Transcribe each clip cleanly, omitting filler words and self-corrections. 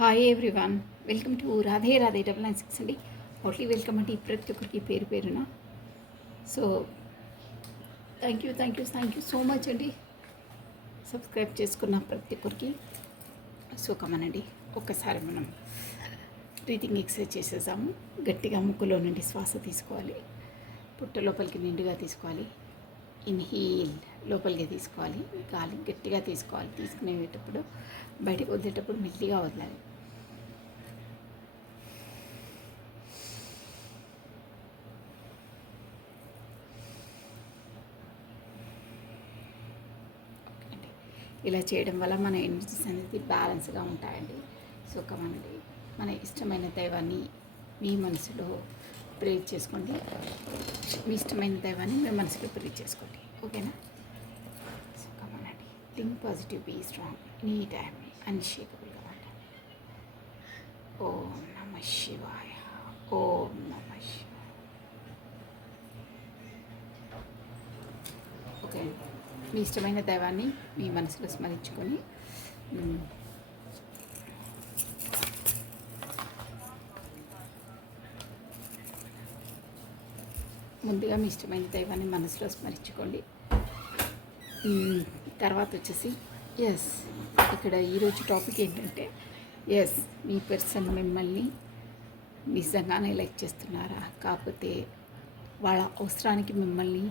Hi everyone, welcome to Radhe Radhe 996 అండి. Hartley welcome అండి ప్రతి ఒక్కరికి పేరు పేరున. So thank you so much అండి సబ్స్క్రైబ్ చేసుకున్న ప్రతి ఒక్కరికి. సో కమనండి, ఒక్కసారి మనం బ్రీతింగ్ ఎక్సర్సైజ్ చేసేసాము. గట్టిగా ముక్కులో నుండి శ్వాస తీసుకోవాలి, పుట్ట లోపలికి నిండుగా తీసుకోవాలి. ఇన్హీల్ లోపలికి తీసుకోవాలి, గాలి గట్టిగా తీసుకోవాలి. తీసుకునేటప్పుడు బయటకు వదిలేటప్పుడు మెల్లిగా వదలాలి. ఇలా చేయడం వల్ల మన ఎనర్జీస్ అనేది బ్యాలెన్స్గా ఉంటాయండి. సో కమనండి, మన ఇష్టమైన దైవాన్ని మీ మనసులో ప్రేర్ చేసుకోండి. మీ ఇష్టమైన దైవాన్ని మీ మనసులో ప్రేర్ చేసుకోండి, ఓకేనా? సో కమనండి, think positive, be strong, any time అన్షేకబుల్గా ఉండండి. ఓం నమ శివాయ, ఓం నమ శివాయ. ఓకే, మీ ఇష్టమైన దైవాన్ని మీ మనసులో స్మరించుకొని ముందుగా మీ ఇష్టమైన దైవాన్ని మనసులో స్మరించుకోండి. తర్వాత వచ్చేసి ఇక్కడ ఈరోజు టాపిక్ ఏంటంటే మీ పర్సన్ మిమ్మల్ని నిజంగానే లైక్ చేస్తున్నారా, కాకపోతే వాళ్ళ అవసరానికి మిమ్మల్ని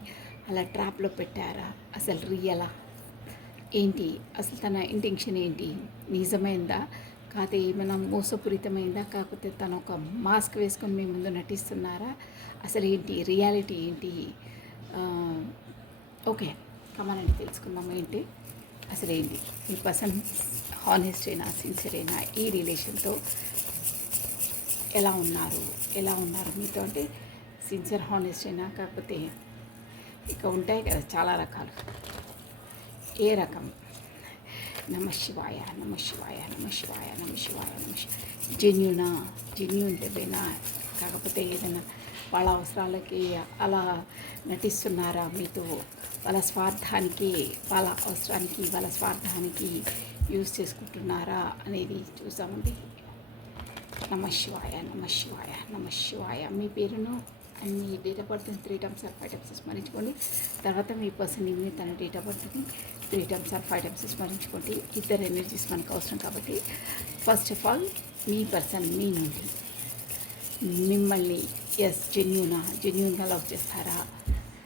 అలా ట్రాప్లో పెట్టారా, అసలు రియలా ఏంటి, అసలు తన ఇంటెన్షన్ ఏంటి, నిజమైందా కాకపోతే ఏమైనా మోసపూరితమైందా, కాకపోతే తను ఒక మాస్క్ వేసుకొని మీ ముందు నటిస్తున్నారా, అసలు ఏంటి రియాలిటీ ఏంటి? ఓకే కమానండి, తెలుసుకుందాం ఏంటి అసలు ఏంటి. మీ పర్సన్ హానెస్ట్ అయినా సిన్సియర్ అయినా ఈ రిలేషన్తో ఎలా ఉన్నారు మీతో, అంటే సిన్సియర్ హానెస్ట్ అయినా, కాకపోతే ఇక ఉంటాయి కదా చాలా రకాలు. ఏ రకం? నమ శివాయ, నమ శివాయ, నమ శివాయ, నమ శివాయ, నమ శివాయ. జెన్యూన్ లేవేనా, కాకపోతే ఏదైనా వాళ్ళ అవసరాలకి అలా నటిస్తున్నారా మీతో, వాళ్ళ స్వార్థానికి, వాళ్ళ అవసరానికి, వాళ్ళ స్వార్థానికి యూజ్ చేసుకుంటున్నారా అనేది చూసామండి. నమ శివాయ, నమ శివాయ, నమ శివాయ. మీ పేరును అండ్ మీ డేట్ ఆఫ్ బర్త్ని 3 times or 5 times స్మరించుకోండి. తర్వాత మీ పర్సన్ నేమ్ని తన డేట్ ఆఫ్ బర్త్ని 3 times or 5 times స్మరించుకోండి. ఇద్దరు ఎనర్జీస్ మనకు అవసరం కాబట్టి ఫస్ట్ ఆఫ్ ఆల్ మీ పర్సన్ మీ నుండి మిమ్మల్ని జెన్యూన్గా లవ్ చేస్తారా,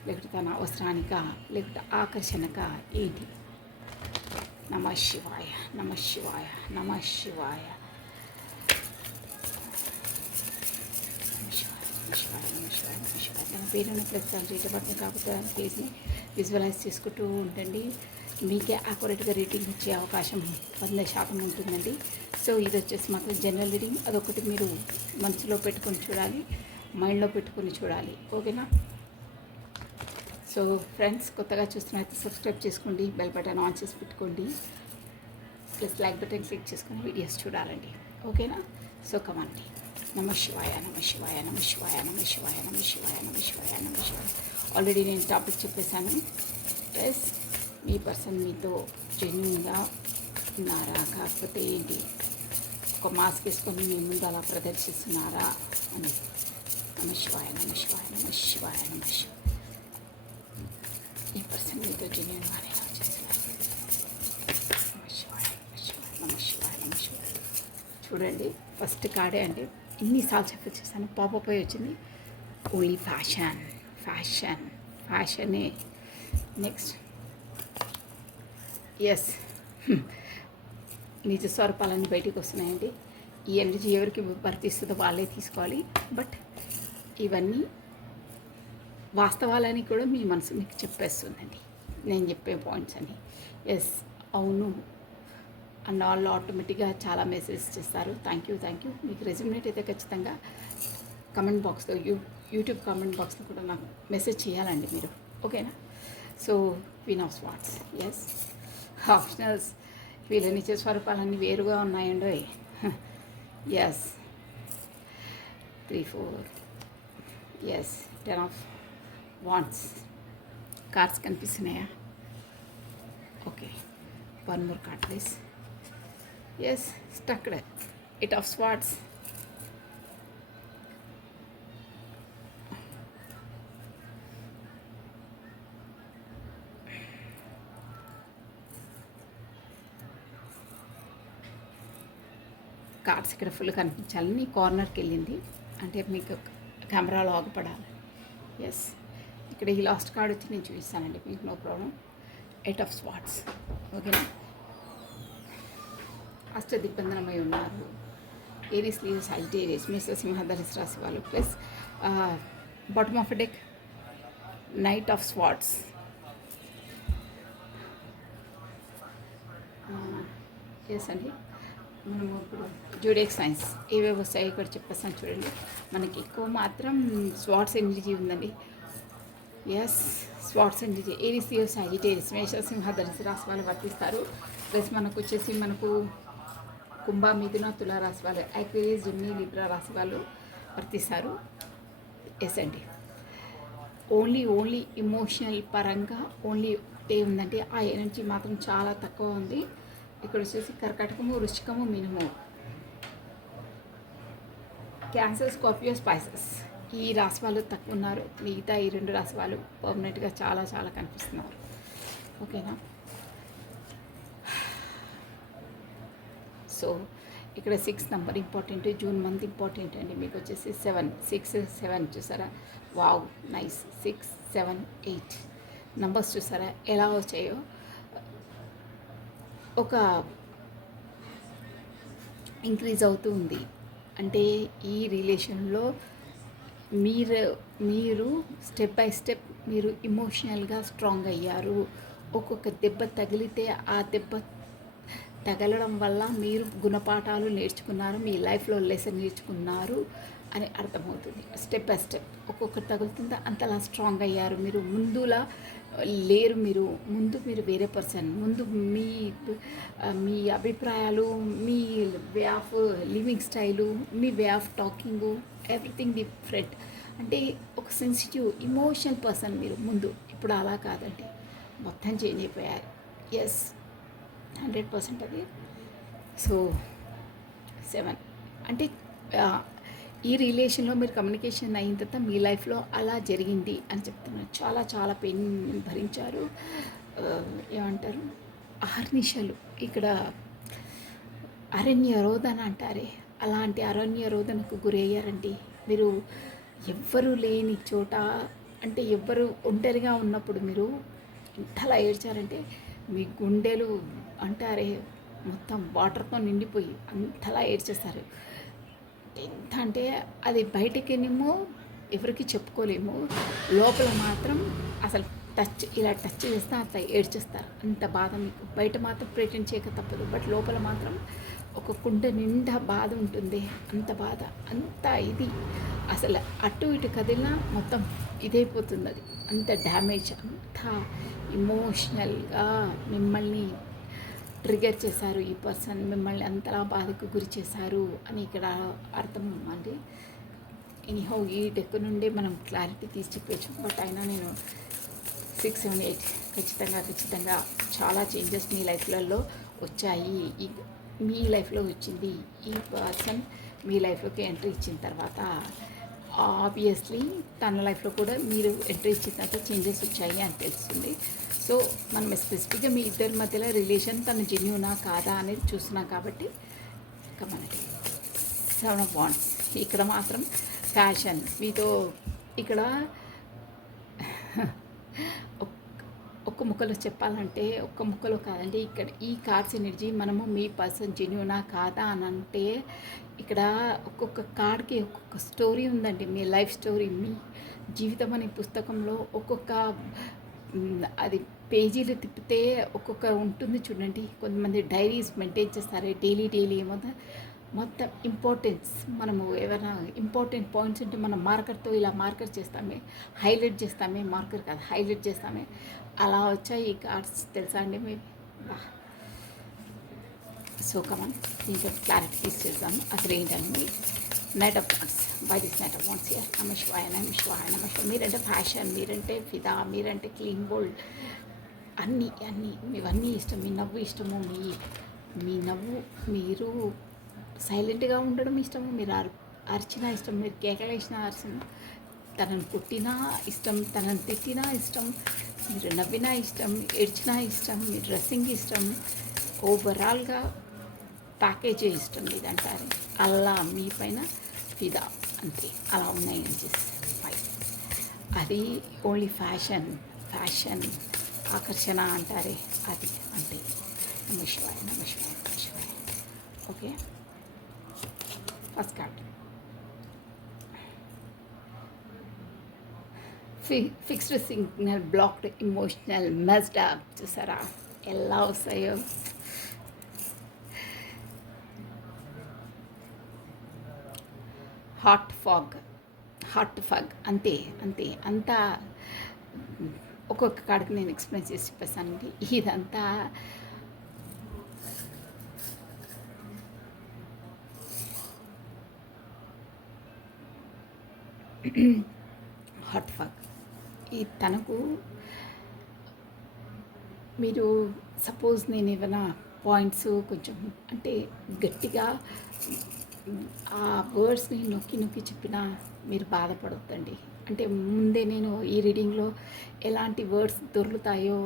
లేకపోతే తన అవసరానికా, లేకపోతే ఆకర్షణకా, ఏంటి? నమ శివాయ, నమ శివాయ, నమ శివాయ, తన పేరుని ప్లస్ తన డేట్ ఆఫ్ బర్త్ కాకపోతే ఫేస్ని విజువలైజ్ చేసుకుంటూ ఉండండి. మీకే యాక్యురేట్గా రేటింగ్ ఇచ్చే అవకాశం 100% ఉంటుందండి. సో ఇది వచ్చేసి మాకు జనరల్ రీడింగ్, అదొకటి మీరు మనసులో పెట్టుకొని చూడాలి, మైండ్లో పెట్టుకొని చూడాలి, ఓకేనా? సో ఫ్రెండ్స్, కొత్తగా చూస్తున్నైతే సబ్స్క్రైబ్ చేసుకోండి, బెల్ బటన్ ఆన్ చేసి పెట్టుకోండి, ప్లస్ లైక్ బటన్ క్లిక్ చేసుకొని వీడియోస్ చూడాలండి, ఓకేనా? సో కమండి. నమ శివాయ, నమ శివాయ, నమ శివాయ, నమ శివాయ, నమ శివాయ, నమ శివాయ, నమ శివాయ. ఆల్రెడీ నేను టాపిక్ చెప్పేశాను. మీ పర్సన్ మీతో జెన్యూన్గా ఉన్నారా, కాకపోతే ఏంటి ఒక మాస్క్ వేసుకొని మీ ముందు అలా ప్రదర్శిస్తున్నారా అని. నమ శివాయ, నమ శివాయ, నమ శివాయ, నమ శివాయ. ఈ పర్సన్ మీతో జెన్యూన్గానే లవ్ చేస్తున్నారు. నమ శివాయ, నమ శివాయ, నమ శివాయ, నమ శివాయ. చూడండి, ఫస్ట్ కార్డే అండి, ఇన్నిసార్లు చెప్పొచ్చేసాను, పాపపై వచ్చింది. ఓన్లీ ఫ్యాషనే. నెక్స్ట్ నిజ స్వరూపాలన్నీ బయటికి వస్తున్నాయండి. ఈ ఎనర్జీ ఎవరికి వర్తిస్తుందో వాళ్ళే తీసుకోవాలి. బట్ ఇవన్నీ వాస్తవాలని కూడా మీ మనసు మీకు చెప్పేస్తుందండి, నేను చెప్పే పాయింట్స్ అని. అవును అండ్ వాళ్ళు ఆటోమేటిక్గా చాలా మెసేజ్ చేస్తారు. Thank you. మీకు రెజ్యూమినేట్ అయితే ఖచ్చితంగా కమెంట్ బాక్స్లో యూట్యూబ్ కామెంట్ బాక్స్లో కూడా నాకు మెసేజ్ చేయాలండి మీరు, ఓకేనా? So queen of swords, optionals. వీళ్ళ నిత్య స్వరూపాలన్నీ వేరుగా ఉన్నాయండి. 3 4 10 of wands కార్డ్స్ కనిపిస్తున్నాయా? Okay, 1 more card please. Yes, stuck. Eight of swords, cards ఇక్కడ ఫుల్ కనిపించాలని కార్నర్కి వెళ్ళింది, అంటే మీకు కెమెరాలో ఆగుపడాలి. ఎస్, ఇక్కడ ఈ లాస్ట్ కార్డ్ వచ్చి నేను చూపిస్తానండి మీకు, no problem. Eight of swords, ఓకేనా. అష్టదిగ్బంధనమై ఉన్నారు. ఏరీస్, లియో, సాజిటేరియస్, మేష, సింహ, ధనుస్సు రాశి వాళ్ళు. Plus bottom of deck knight of swords. Yes అండి, మనము ఇప్పుడు జోడియాక్ సైన్స్ ఏవేవి వస్తాయో ఇక్కడ చెప్పేస్తాను చూడండి. మనకి ఎక్కువ మాత్రం స్వాట్స్ ఎనర్జీ ఉందండి. Yes, swords energy. Aries, Leo, Sagittarius, మేష, సింహ, ధనుస్సు రాశి వాళ్ళు వర్తిస్తారు. ప్లస్ మనకు వచ్చేసి మనకు కుంభ, మిథున, తుల రాశి వాళ్ళు, యాక్వేరియస్, జెమిని, లిబ్రా రాశి వాళ్ళు వర్తిస్తారు. ఎస్ అండి, ఓన్లీ ఇమోషనల్ పరంగా ఓన్లీ ఏముందంటే ఆ ఎనర్జీ మాత్రం చాలా తక్కువ ఉంది. ఇక్కడ వచ్చేసి కర్కాటకము, వృశ్చికము, మీనము, క్యాన్సర్, స్కార్పియో, స్పైసెస్ ఈ రాశి వాళ్ళు తక్కువ ఉన్నారు. మిగతా ఈ రెండు రాశి వాళ్ళు పర్మనెంట్గా చాలా చాలా కనిపిస్తున్నారు. ఓకేనా. సో ఇక్కడ 6 number important, June month important అండి. మీకు వచ్చేసి 6, 7 చూసారా, వావ్ నైస్. 6, 7, 8 నంబర్స్ చూసారా ఎలా వచ్చాయో. ఒక ఇంక్రీజ్ అవుతూ ఉంది అంటే ఈ రిలేషన్లో మీరు స్టెప్ బై స్టెప్ మీరు ఇమోషనల్గా స్ట్రాంగ్ అయ్యారు. ఒక్కొక్క దెబ్బ తగిలితే ఆ దెబ్బ తగలడం వల్ల మీరు గుణపాఠాలు నేర్చుకున్నారు, మీ లైఫ్లో లెసన్ నేర్చుకున్నారు అని అర్థమవుతుంది. స్టెప్ బై స్టెప్ ఒక్కొక్కటి తగులుతుందా అంతలా స్ట్రాంగ్ అయ్యారు. మీరు ముందులా లేరు, మీరు వేరే పర్సన్. ముందు మీ అభిప్రాయాలు, మీ వే ఆఫ్ లివింగ్ స్టైలు, మీ way of talking, everything different. అంటే ఒక సెన్సిటివ్ ఇమోషనల్ పర్సన్ మీరు ముందు. ఇప్పుడు అలా కాదండి, మొత్తం చేంజ్ అయిపోయారు. ఎస్, 100% అది. సో 7 అంటే ఈ రిలేషన్లో మీరు కమ్యూనికేషన్ అయిన తర్వాత మీ లైఫ్లో అలా జరిగింది అని చెప్తున్నారు. చాలా చాలా పెయిన్ భరించారు. ఏమంటారు, అహర్నిశలు ఇక్కడ అరణ్య రోదన అంటారే, అలాంటి అరణ్య రోదనకు గురి అయ్యారండి మీరు. ఎవ్వరూ లేని చోట, అంటే ఎవ్వరు ఒంటరిగా ఉన్నప్పుడు మీరు ఎంతలా ఏడ్చారంటే మీ గుండెలు అంటారే మొత్తం వాటర్తో నిండిపోయి అంతలా ఏడ్చేస్తారు. ఎంత అంటే అది బయటకేనేమో ఎవరికి చెప్పుకోలేము, లోపల మాత్రం అసలు ఇలా టచ్ చేస్తే అట్లా ఏడ్చేస్తారు. అంత బాధ మీకు. బయట మాత్రం ప్రిటెండ్ చేయక తప్పదు, బట్ లోపల మాత్రం ఒక కుండ నిండా బాధ ఉంటుంది. అంత బాధ, అంత ఇది అసలు అటు ఇటు కదిలినా మొత్తం ఇదైపోతుంది. అది అంత డ్యామేజ్, అంత ఇమోషనల్గా మిమ్మల్ని ట్రిగర్ చేశారు ఈ పర్సన్, మిమ్మల్ని అంతలా బాధకు గురి చేశారు అని ఇక్కడ అర్థం అండి. ఎనీహౌ ఈ డెక్ నుండి మనం క్లారిటీ తీసి చెప్పచ్చు. బట్ అయినా నేను 6, 7, 8 ఖచ్చితంగా చాలా చేంజెస్ మీ లైఫ్లలో వచ్చాయి. మీ లైఫ్లో వచ్చింది. ఈ పర్సన్ మీ లైఫ్లోకి ఎంట్రీ ఇచ్చిన తర్వాత ఆబ్వియస్లీ తన లైఫ్లో కూడా మీరు ఎంట్రీ ఇచ్చిన తర్వాత చేంజెస్ వచ్చాయి అని తెలుస్తుంది. సో మనం స్పెసిఫిక్గా మీ ఇద్దరి మధ్యలో రిలేషన్ తను జెన్యూనా కాదా అనేది చూస్తున్నాం కాబట్టి మనకి 7 ఆఫ్ వాండ్స్. ఇక్కడ మాత్రం ఫ్యాషన్ మీతో ఇక్కడ ఒక్క ముక్కలో చెప్పాలంటే, ఒక్క ముక్కలో కాదండి, ఇక్కడ ఈ కార్డ్స్ ఎనర్జీ మనము మీ పర్సన్ జెన్యూనా కాదా అని అంటే ఇక్కడ ఒక్కొక్క కార్డ్కి ఒక్కొక్క స్టోరీ ఉందండి. మీ లైఫ్ స్టోరీ, మీ జీవితం అనే పుస్తకంలో ఒక్కొక్క అది పేజీలు తిప్పితే ఒక్కొక్క ఉంటుంది చూడండి. కొంతమంది డైరీస్ మెయింటైన్ చేస్తారు డైలీ ఏమో మొత్తం ఇంపార్టెన్స్. మనము ఏమైనా ఇంపార్టెంట్ పాయింట్స్ ఉంటే మనం మార్కర్తో ఇలా మార్కర్ చేస్తామే, హైలైట్ చేస్తామే, మార్కర్ కాదు హైలైట్ చేస్తామే, అలా వచ్చాయి ఈ కార్డ్స్. తెలుసా అండి మీరు? సో కమాన్ దీంట్లో క్లారిటీ తీసేద్దాం అసలు ఏంటండి. Knight of wands, by this knight of wands here. నమ శివాయ, నమ శివాయ, నమ శివాయ. మీరంటే ఫ్యాషన్, మీరంటే ఫిదా, మీరంటే క్లీన్ బోల్డ్, అన్నీ మీవన్నీ ఇష్టం. మీ నవ్వు ఇష్టము, మీ నవ్వు మీరు సైలెంట్గా ఉండడం ఇష్టం, మీరు అరిచినా ఇష్టం, మీరు కేకలేసినా అరిచిన, తనను కొట్టినా ఇష్టం, తనను తిట్టినా ఇష్టం, మీరు నవ్వినా ఇష్టం, ఏడ్చినా ఇష్టం, మీ డ్రెస్సింగ్ ఇష్టం, ఓవరాల్గా ప్యాకేజే ఇష్టం లేదంటారు. అలా మీ పైన ఫిదా అంతే. అలా ఉన్నాయి ఫైవ్. అది ఓన్లీ ఫ్యాషన్ ఆకర్షణ అంటారే అది అంటే. నమశివాయ నమశివాయ నమశివాయ. Okay, first card fixed signal, blocked, emotional, messed up. చూసారా ఎలా వస్తాయో. హాట్ ఫగ్ అంతే అంతే అంతా. ఒక్కొక్క కాడికి నేను ఎక్స్ప్లెయిన్ చేసి చెప్పేస్తానండి. ఇదంతా హాట్ ఫగ్. ఈ తనకు మీరు సపోజ్ నేను ఏమైనా పాయింట్స్ కొంచెం అంటే గట్టిగా ఆ వర్డ్స్ని నొక్కి నొక్కి చెప్పినా మీరు బాధపడొద్దండి. అంటే ముందే నేను ఈ రీడింగ్లో ఎలాంటి వర్డ్స్ దొరుకుతాయో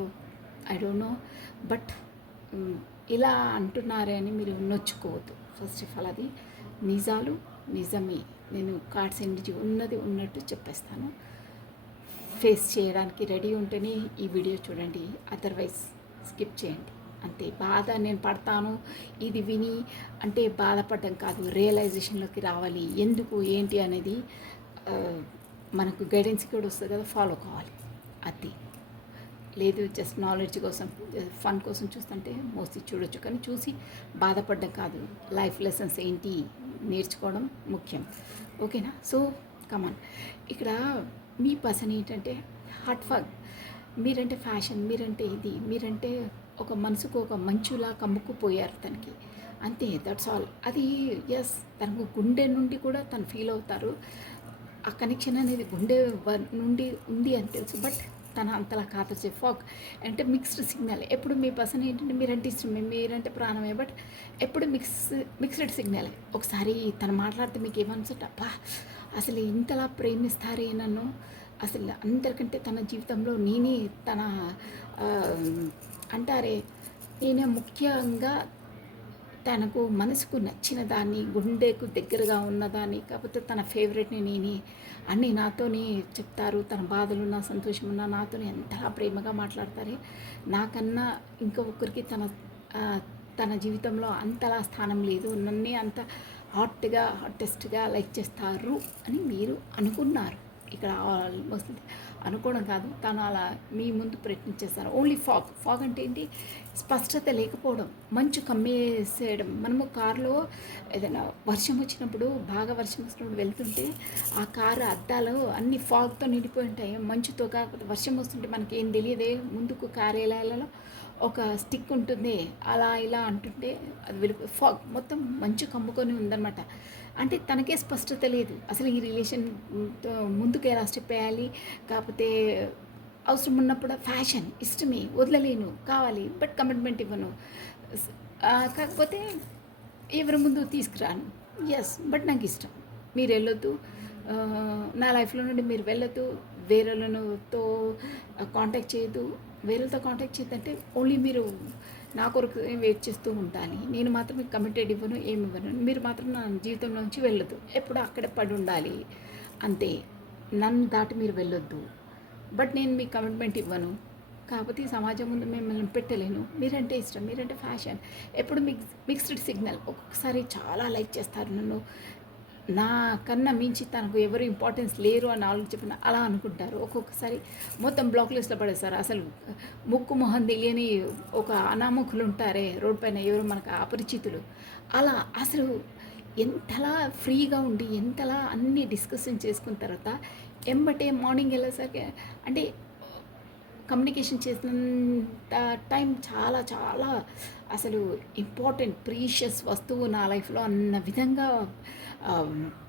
ఐ డోంట్ నో, బట్ ఇలా అంటున్నారే అని మీరు నొచ్చుకోవద్దు. ఫస్ట్ ఆఫ్ ఆల్ అది నిజమే. నేను కార్డ్స్ ఎనర్జీ ఉన్నది ఉన్నట్టు చెప్పేస్తాను. ఫేస్ చేయడానికి రెడీ ఉంటేనే ఈ వీడియో చూడండి, అదర్వైజ్ స్కిప్ చేయండి అంతే. బాధ నేను పడతాను ఇది విని అంటే బాధపడడం కాదు, రియలైజేషన్లోకి రావాలి. ఎందుకు ఏంటి అనేది మనకు గైడెన్స్ కూడా వస్తుంది కదా, ఫాలో కావాలి. అది లేదు జస్ట్ నాలెడ్జ్ కోసం, ఫన్ కోసం చూస్తుంటే మోస్ట్లీ చూడొచ్చు, కానీ చూసి బాధపడడం కాదు. లైఫ్ లెసన్స్ ఏంటి నేర్చుకోవడం ముఖ్యం. ఓకేనా? సో కమాన్. ఇక్కడ మీ పర్సన్ ఏంటంటే హాట్ ఫగ్. మీరంటే ఫ్యాషన్, మీరంటే ఇది, మీరంటే ఒక మనసుకు ఒక మంచులా కమ్ముకుపోయారు తనకి అంతే. That's all. అది ఎస్, తనకు గుండె నుండి కూడా తను ఫీల్ అవుతారు. ఆ కనెక్షన్ అనేది గుండె నుండి ఉంది అని తెలుసు, బట్ తన అంతలా కాదు. ఫాగ్ అంటే మిక్స్డ్ సిగ్నల్. ఎప్పుడు మీ పర్సన్ ఏంటంటే మీరంటే ఇష్టమే, మీరంటే ప్రాణమే, బట్ ఎప్పుడు మిక్స్డ్ సిగ్నల్. ఒకసారి తను మాట్లాడితే మీకు ఏమనిపిస్తుంది, అబ్బా అసలు ఇంతలా ప్రేమిస్తారే నన్ను, అసలు అందరికంటే తన జీవితంలో నేనే తన అంటారే నేనే ముఖ్యంగా తనకు మనసుకు నచ్చిన దాన్ని, గుండెకు దగ్గరగా ఉన్నదాన్ని, కాకపోతే తన ఫేవరెట్ని నేనే అన్నీ నాతోనే చెప్తారు. తన బాధలున్నా సంతోషమున్నా నాతోనే ఎంతలా ప్రేమగా మాట్లాడతారే. నాకన్నా ఇంకొకరికి తన జీవితంలో అంతలా స్థానం లేదు. నన్నే అంత హాటెస్ట్గా లైక్ చేస్తారు అని మీరు అనుకున్నారు. ఇక్కడ ఆల్మోస్ట్ అనుకోవడం కాదు, తను అలా మీ ముందు ప్రయత్నించేస్తారు. ఓన్లీ ఫాగ్ అంటే ఏంటి? స్పష్టత లేకపోవడం, మంచు కమ్మేసేయడం. మనము కారులో ఏదైనా వర్షం వచ్చినప్పుడు, బాగా వర్షం వచ్చినప్పుడు వెళ్తుంటే ఆ కారు అద్దాలు అన్ని ఫాగ్తో నిండిపోయి ఉంటాయి, మంచుతో. కాకపోతే వర్షం వస్తుంటే మనకి ఏం తెలియదే, ముందుకు కార్యాలయాలలో ఒక స్టిక్ ఉంటుంది, అలా ఇలా అంటుంటే అది ఫాగ్ మొత్తం మంచు కమ్ముకొని ఉందన్నమాట. అంటే తనకే స్పష్టత లేదు అసలు ఈ రిలేషన్ ముందుకు ఎలా స్టెప్ వేయాలి. కాకపోతే అవసరం ఉన్నప్పుడు ఫ్యాషన్ ఇష్టమే, వదలలేను, కావాలి, బట్ కమిట్మెంట్ ఇవ్వను. కాకపోతే ఎవరి ముందు తీసుకురాను, ఎస్, బట్ నాకు ఇష్టం. మీరు వెళ్ళొద్దు, నా లైఫ్లో నుండి మీరు వెళ్ళొద్దు, వేరేలతో కాంటాక్ట్ చేయొద్దు. వేరేలతో కాంటాక్ట్ చేయొద్దంటే ఓన్లీ మీరు నా కొరకు వెయిట్ చేస్తూ ఉండాలి. నేను మాత్రం మీకు కమిటెడ్ ఇవ్వను, ఏమి ఇవ్వను. మీరు మాత్రం నా జీవితంలో నుంచి వెళ్ళొద్దు, ఎప్పుడు అక్కడే పడి ఉండాలి అంతే. నన్ను దాటి మీరు వెళ్ళొద్దు, బట్ నేను మీకు కమిట్మెంట్ ఇవ్వను. కాకపోతే ఈ సమాజం ముందు మిమ్మల్ని పెట్టలేను. మీరంటే ఇష్టం, మీరంటే ఫ్యాషన్, ఎప్పుడు మిక్స్డ్ సిగ్నల్. ఒక్కొక్కసారి చాలా లైక్ చేస్తారు నన్ను, నా కన్నా మించి తనకు ఎవరు ఇంపార్టెన్స్ లేరు అని చెప్పిన అలా అనుకుంటారు. ఒక్కొక్కసారి మొత్తం బ్లాక్ లిస్ట్లో పడేస్తారు. అసలు ముక్కు మొహం తెలియని ఒక అనామకులు ఉంటారే రోడ్ పైన, ఎవరు మనకు అపరిచితులు, అలా అసలు ఎంతలా ఫ్రీగా ఉండి ఎంతలా అన్నీ డిస్కషన్ చేసుకున్న తర్వాత ఎంబటే మార్నింగ్ వెళ్ళేసరికి అంటే కమ్యూనికేషన్ చేసినంత టైం చాలా చాలా అసలు ఇంపార్టెంట్ ప్రీషియస్ వస్తువు నా లైఫ్లో అన్న విధంగా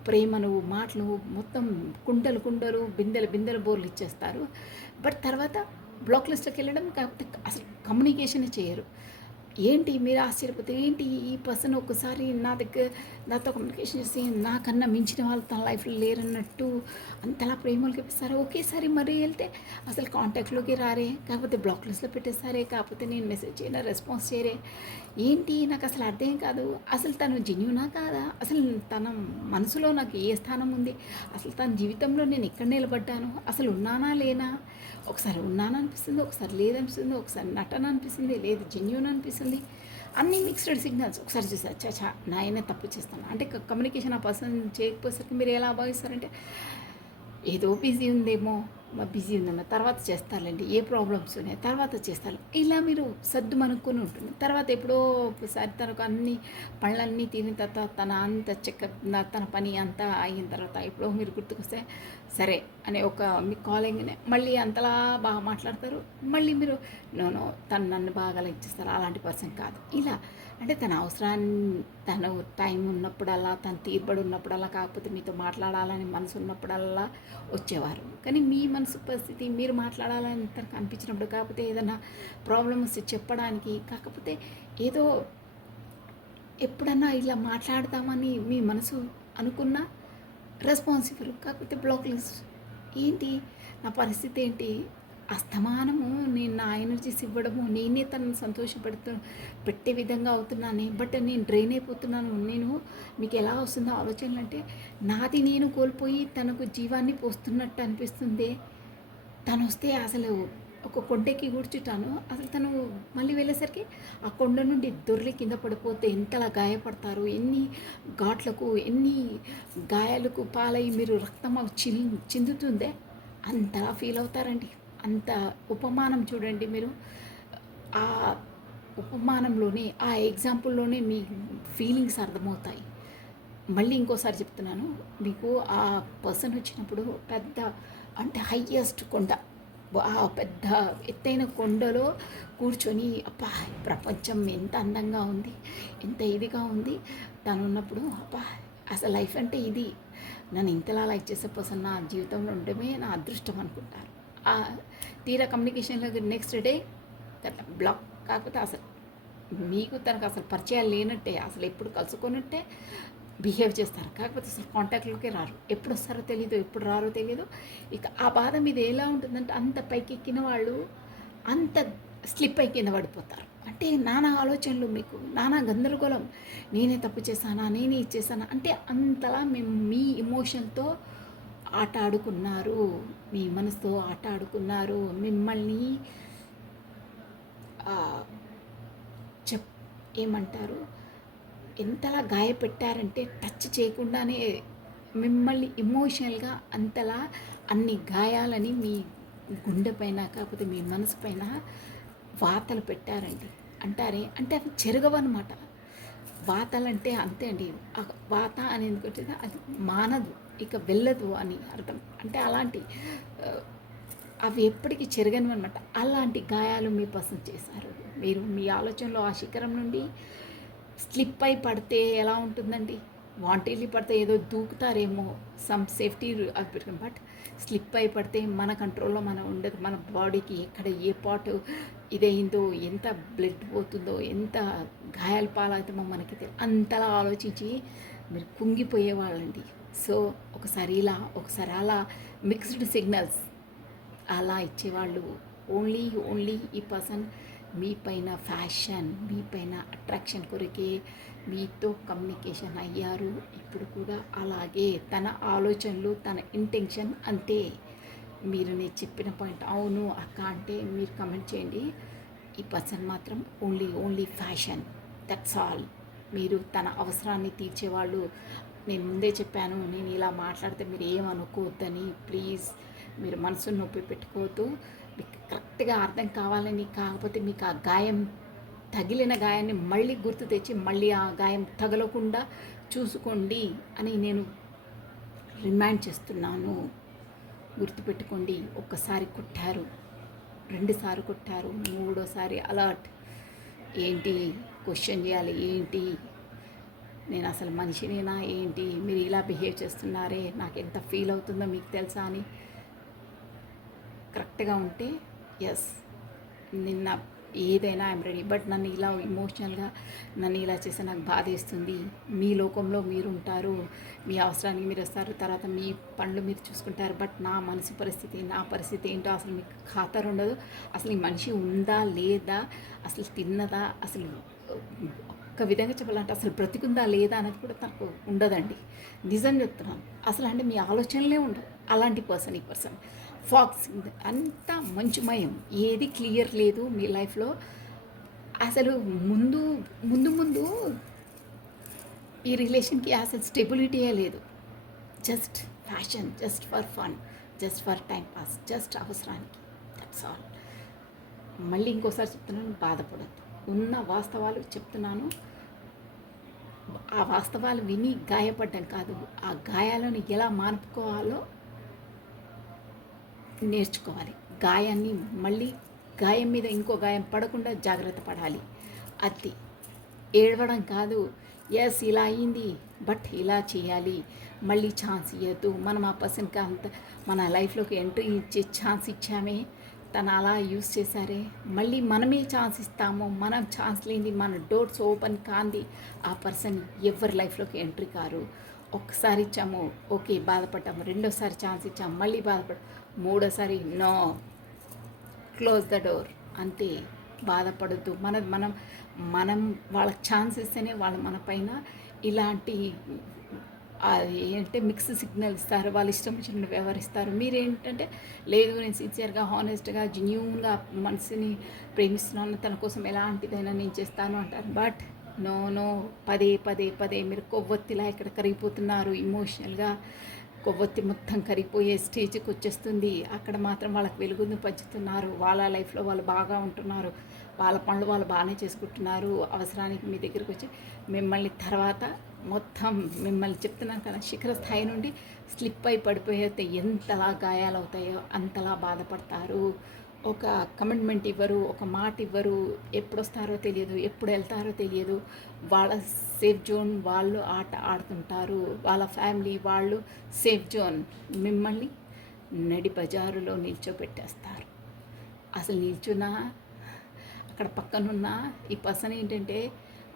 ప్రేమను, మాటలు మొత్తం కుండలు బిందెలు బోర్లు ఇచ్చేస్తారు. బట్ తర్వాత బ్లాక్ లిస్ట్లోకి వెళ్ళడం, కాకపోతే అసలు కమ్యూనికేషనే చేయరు. ఏంటి మీరు ఆశ్చర్యపోతారు, ఏంటి ఈ పర్సన్ ఒక్కసారి నాతో కమ్యూనికేషన్ చేసి నాకన్నా మించిన వాళ్ళు తన లైఫ్లో లేరన్నట్టు అంతలా ప్రేమలు చూపిస్తారు. ఒకేసారి మరీ వెళ్తే అసలు కాంటాక్ట్లోకి రారే, కాకపోతే బ్లాక్ లిస్ట్లో పెట్టేస్తారే, కాకపోతే నేను మెసేజ్ చేయనా రెస్పాన్స్ చేయరే. ఏంటి నాకు అసలు అర్థం కాదు. అసలు తను జెన్యూనా కాదా, అసలు తన మనసులో నాకు ఏ స్థానం ఉంది, అసలు తన జీవితంలో నేను ఎక్కడ నిలబడ్డాను, అసలు ఉన్నానా లేనా. ఒకసారి ఉన్నాను అనిపిస్తుంది, ఒకసారి లేదనిపిస్తుంది, ఒకసారి నటన అనిపిస్తుంది, లేదు జెన్యూన్ అనిపిస్తుంది. అన్నీ మిక్స్డ్ సిగ్నల్స్. ఒకసారి చూసారు చచా నాయనే తప్పు చేస్తాను అంటే కమ్యూనికేషన్ ఆ పర్సన్ చేయకపోయేసరికి మీరు ఎలా భావిస్తారంటే ఏదో బిజీ ఉందేమో, బిజీ ఉందేమో తర్వాత చేస్తారులేండి, ఏ ప్రాబ్లమ్స్ ఉన్నాయి తర్వాత చేస్తారు, ఇలా మీరు సర్దు మనుక్కొని ఉంటుంది. తర్వాత ఎప్పుడో ఒకసారి తనకు అన్ని పనులన్నీ తిని తర్వాత తన పని అంతా అయిన తర్వాత ఎప్పుడో మీరు గుర్తుకొస్తే సరే అనే ఒక మీ కాలింగ్నే మళ్ళీ అంతలా బాగా మాట్లాడతారు. మళ్ళీ మీరు నో తను నన్ను బాగా లైక్ చేస్తారు, అలాంటి పర్సన్ కాదు. ఇలా అంటే తన అవసరాన్ని తను టైం ఉన్నప్పుడల్లా తను తీర్బడి ఉన్నప్పుడల్లా, కాకపోతే మీతో మాట్లాడాలని మనసు ఉన్నప్పుడల్లా వచ్చేవారు. కానీ మీ మనసు పరిస్థితి మీరు మాట్లాడాలని తనకు అనిపించినప్పుడు, కాకపోతే ఏదైనా ప్రాబ్లమ్స్ చెప్పడానికి, కాకపోతే ఏదో ఎప్పుడన్నా ఇలా మాట్లాడతామని మీ మనసు అనుకున్నా రెస్పాన్స్ ఇవ్వరు, కాకపోతే బ్లాక్ లిస్ట్. ఏంటి నా పరిస్థితి ఏంటి, అస్తమానము నేను నా ఎనర్జీస్ ఇవ్వడము, నేనే తనను పెట్టే విధంగా అవుతున్నాను, బట్ నేను డ్రైన్ అయిపోతున్నాను. నేను మీకు ఎలా వస్తుందో ఆలోచనలు అంటే నాది నేను కోల్పోయి తనకు జీవాన్ని పోస్తున్నట్టు అనిపిస్తుంది. తను వస్తే అసలు ఒక కొండకి కూర్చుంటాను, అసలు తను మళ్ళీ వెళ్ళేసరికి ఆ కొండ నుండి దొర్లి కింద పడిపోతే ఎంతలా గాయపడతారు, ఎన్ని ఘాట్లకు ఎన్ని గాయాలకు పాలై మీరు రక్తం చిందుతుందే అంతలా ఫీల్ అవుతారండి. అంత ఉపమానం చూడండి మీరు, ఆ ఉపమానంలోనే ఆ ఎగ్జాంపుల్లోనే మీ ఫీలింగ్స్ అర్థమవుతాయి. మళ్ళీ ఇంకోసారి చెప్తున్నాను మీకు, ఆ పర్సన్ వచ్చినప్పుడు పెద్ద అంటే హయ్యెస్ట్ కొండ, ఆ పెద్ద ఎత్తైన కొండలో కూర్చొని అబ్బా ప్రపంచం ఎంత అందంగా ఉంది, ఎంత ఇదిగా ఉంది తను ఉన్నప్పుడు, అబ్బా అసలు లైఫ్ అంటే ఇది, నన్ను ఇంతలా లైక్ చేసే పర్సన్ నా జీవితంలో ఉండడమే నా అదృష్టం అనుకుంటారు. తీరా కమ్యూనికేషన్లో నెక్స్ట్ డే బ్లాక్. కాకపోతే అసలు మీకు తనకు అసలు పరిచయాలు లేనట్టే, అసలు ఎప్పుడు కలుసుకున్నట్టే బిహేవ్ చేస్తారు, కాకపోతే అసలు కాంటాక్ట్లోకి రారు, ఎప్పుడు వస్తారో తెలియదు, ఎప్పుడు రారో తెలియదు. ఇక ఆ బాధ మీద ఎలా ఉంటుందంటే అంత పైకి ఎక్కిన వాళ్ళు అంత స్లిప్ అయి కింద పడిపోతారు. అంటే నానా ఆలోచనలు, మీకు నానా గందరగోళం, నేనే తప్పు చేశానా, నేనే ఇచ్చేసానా అంటే అంతలా మేము మీ ఎమోషన్తో ఆట ఆడుకున్నారు, మీ మనసుతో ఆట ఆడుకున్నారు, మిమ్మల్ని చెప్ ఏమంటారు ఎంతలా గాయపెట్టారంటే టచ్ చేయకుండానే మిమ్మల్ని ఎమోషనల్గా అంతలా అన్ని గాయాలని మీ గుండె పైన, కాకపోతే మీ మనసు పైన వాతలు పెట్టారండి. అంటారే అంటే అవి చెరగవన్నమాట. వాతలంటే అంతే అండి, వాత అని ఎందుకంటే అది మానదు, ఇక వెళ్ళదు అని అర్థం. అంటే అలాంటి అవి ఎప్పటికీ చెరగను అనమాట. అలాంటి గాయాలు మీ పర్సన్ చేశారు. మీరు మీ ఆలోచనలో ఆ శిఖరం నుండి స్లిప్ అయి పడితే ఎలా ఉంటుందండి, వాంటెడ్లీ పడితే ఏదో దూకుతారేమో, సమ్ సేఫ్టీ అది పెట్టుకుని, బట్ స్లిప్ అయి పడితే మన కంట్రోల్లో మనం ఉండదు. మన బాడీకి ఎక్కడ ఏ పార్ట్ ఇదైందో, ఎంత బ్లడ్ పోతుందో, ఎంత గాయాల పాలవుతామో మనకి తెలియదు. అంతలా ఆలోచించి మీరు కుంగిపోయేవాళ్ళండి. సో ఒకసారి ఇలా ఒకసారి అలా మిక్స్డ్ సిగ్నల్స్ అలా ఇచ్చేవాళ్ళు. ఓన్లీ ఈ పర్సన్ మీ పైన ఫ్యాషన్, మీ పైన అట్రాక్షన్ కొరకే మీతో కమ్యూనికేషన్ అయ్యారు. ఇప్పుడు కూడా అలాగే తన ఆలోచనలు, తన ఇంటెన్షన్ అంతే. మీరు నేను చెప్పిన పాయింట్ అవును అక్క అంటే మీరు కమెంట్ చేయండి. ఈ పర్సన్ మాత్రం ఓన్లీ ఫ్యాషన్, దట్స్ ఆల్. మీరు తన అవసరాన్ని తీర్చేవాళ్ళు. నేను ముందే చెప్పాను, నేను ఇలా మాట్లాడితే మీరు ఏమనుకోవద్దని. ప్లీజ్ మీరు మనసును నొప్పి పెట్టుకోవద్దు. మీకు కరెక్ట్గా అర్థం కావాలని, కాకపోతే మీకు ఆ గాయం తగిలిన గాయాన్ని మళ్ళీ గుర్తు తెచ్చి మళ్ళీ ఆ గాయం తగలకుండా చూసుకోండి అని నేను రిమైండ్ చేస్తున్నాను. గుర్తుపెట్టుకోండి, ఒక్కసారి కొట్టారు, రెండుసార్లు కొట్టారు, మూడోసారి అలర్ట్. ఏంటి క్వశ్చన్ చేయాలి, ఏంటి నేను అసలు మనిషినేనా ఏంటి, మీరు ఇలా బిహేవ్ చేస్తున్నారే, నాకు ఎంత ఫీల్ అవుతుందో మీకు తెలుసా అని కరెక్ట్గా ఉంటే ఎస్. నిన్న ఏదైనా ఐఎమ్ రెడీ. బట్ నన్ను ఇలా ఎమోషనల్గా నన్ను ఇలా చేస్తే నాకు బాధేస్తుంది. మీ లోకంలో మీరు ఉంటారు, మీ అవసరానికి మీరు వస్తారు, తర్వాత మీ పనులు మీరు చూసుకుంటారు. బట్ నా మనసు పరిస్థితి, నా పరిస్థితి ఏంటో అసలు మీకు ఖాతరు ఉండదు. అసలు ఈ మనిషి ఉందా లేదా, అసలు తిన్నదా, అసలు ఒక్క విధంగా చెప్పాలంటే అసలు బ్రతికుందా లేదా అనేది కూడా తనకు ఉండదండి. నిజం చెప్తున్నాను. అసలు అంటే మీ ఆలోచనలే ఉండవు. అలాంటి పర్సన్ ఈ పర్సన్ ఫాక్స్ అంతా మంచుమయం, ఏది క్లియర్ లేదు మీ లైఫ్లో. అసలు ముందు ముందు ముందు ఈ రిలేషన్కి అసలు స్టెబిలిటీయే లేదు. Just fashion, just for fun, just for time pass, just అవసరానికి, దట్స్ ఆల్. మళ్ళీ ఇంకోసారి చెప్తున్నాను, బాధపడద్దు. ఉన్న వాస్తవాలు చెప్తున్నాను. ఆ వాస్తవాలు విని గాయపడ్డం కాదు, ఆ గాయాలను ఎలా మానుకోవాలో నేర్చుకోవాలి. గాయాన్ని మళ్ళీ గాయం మీద ఇంకో గాయం పడకుండా జాగ్రత్త పడాలి. అది ఏడవడం కాదు, ఎస్ ఇలా అయింది బట్ ఇలా చేయాలి, మళ్ళీ ఛాన్స్ ఇవ్వద్దు. మనం ఆ పర్సన్కి అంత మన లైఫ్లోకి ఎంట్రీ ఇచ్చే ఛాన్స్ ఇచ్చామే, తను అలా యూస్ చేశారే, మళ్ళీ మనమే ఛాన్స్ ఇస్తాము. మనం ఛాన్స్ లేని, మన డోర్స్ ఓపెన్ కాంది ఆ పర్సన్ ఎవరి లైఫ్లోకి ఎంట్రీ కారు. ఒక్కసారి ఇచ్చాము, ఓకే బాధపడ్డాము, రెండోసారి ఛాన్స్ ఇచ్చాము, మళ్ళీ మూడోసారి నో, క్లోజ్ ద డోర్, అంతే. బాధపడద్దు. మనం మనం వాళ్ళకి ఛాన్స్ ఇస్తేనే వాళ్ళు మన పైన ఇలాంటి ఏంటంటే మిక్స్ సిగ్నల్ ఇస్తారు, వాళ్ళు ఇష్టం వచ్చినట్టు వ్యవహరిస్తారు. మీరేంటంటే లేదు నేను సిన్సియర్గా, హానెస్ట్గా, జెన్యూన్గా మనసుని ప్రేమిస్తున్నాను, తన కోసం ఎలాంటిదైనా నేను చేస్తాను అంటారు. బట్ నో నో, పదే పదే పదే మీరు కొవ్వొత్తిలా ఇక్కడ కరిగిపోతున్నారు. ఇమోషనల్గా కొవ్వొత్తి మొత్తం కరిగిపోయే స్టేజ్కి వచ్చేస్తుంది. అక్కడ మాత్రం వాళ్ళకి వెలుగును పంచుతున్నారు, వాళ్ళ లైఫ్లో వాళ్ళు బాగా ఉంటున్నారు, వాళ్ళ పనులు వాళ్ళు బాగానే చేసుకుంటున్నారు. అవసరానికి మీ దగ్గరికి వచ్చి మిమ్మల్ని తర్వాత మొత్తం మిమ్మల్ని చెప్తున్నాను కదా, శిఖర స్థాయి నుండి స్లిప్ అయి పడిపోతే ఎంతలా గాయాలవుతాయో అంతలా బాధపడతారు. ఒక కమిట్మెంట్ ఇవ్వరు, ఒక మాట ఇవ్వరు, ఎప్పుడు వస్తారో తెలియదు, ఎప్పుడు వెళ్తారో తెలియదు. వాళ్ళ సేఫ్ జోన్ వాళ్ళు ఆట ఆడుతుంటారు, వాళ్ళ ఫ్యామిలీ వాళ్ళు సేఫ్ జోన్ మిమ్మల్ని నడి బజారులో నిల్చోబెట్టేస్తారు. అసలు నిల్చున్నా అక్కడ పక్కనున్న ఈ పర్సన్ ఏంటంటే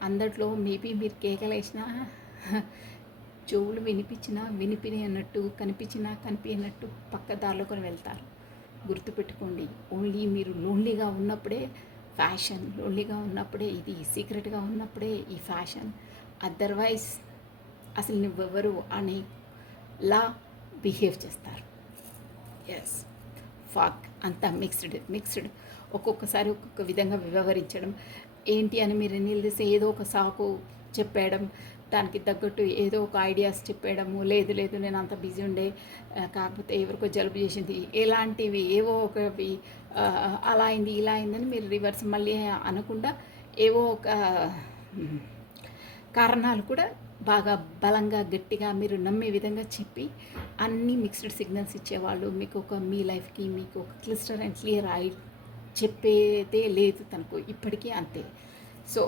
అందట్లో మేబీ మీరు కేకలేసినా, చెవులు వినిపించినా వినిపిని అన్నట్టు, కనిపించినా కనిపించినట్టు పక్క దారిలో కొని వెళ్తారు. గుర్తుపెట్టుకోండి, ఓన్లీ మీరు లోన్లీగా ఉన్నప్పుడే ఫ్యాషన్, లోన్లీగా ఉన్నప్పుడే ఇది, సీక్రెట్గా ఉన్నప్పుడే ఈ ఫ్యాషన్. అదర్వైజ్ అసలు నువ్వెవరు అనే లా బిహేవ్ చేస్తారు. ఎస్, ఫాక్ అంతా మిక్స్డ్. ఒక్కొక్కసారి ఒక్కొక్క విధంగా వ్యవహరించడం. ఏంటి అని మీరు నిలదీసి ఏదో ఒక సాకు చెప్పేయడం, దానికి తగ్గట్టు ఏదో ఒక ఐడియాస్ చెప్పేయడము. లేదు లేదు నేను అంత బిజీ ఉండే, కాకపోతే ఎవరికో జలుబు చేసింది, ఇలాంటివి ఏవో ఒకవి, అలా అయింది ఇలా అయిందని మీరు రివర్స్ మళ్ళీ అనకుండా ఏవో ఒక కారణాలు కూడా బాగా బలంగా గట్టిగా మీరు నమ్మే విధంగా చెప్పి అన్నీ మిక్స్డ్ సిగ్నల్స్ ఇచ్చేవాళ్ళు. మీకు ఒక మీ లైఫ్కి మీకు ఒక క్లిస్టర్ అండ్ క్లియర్ చెప్పేదే లేదు తనకు ఇప్పటికీ, అంతే. సో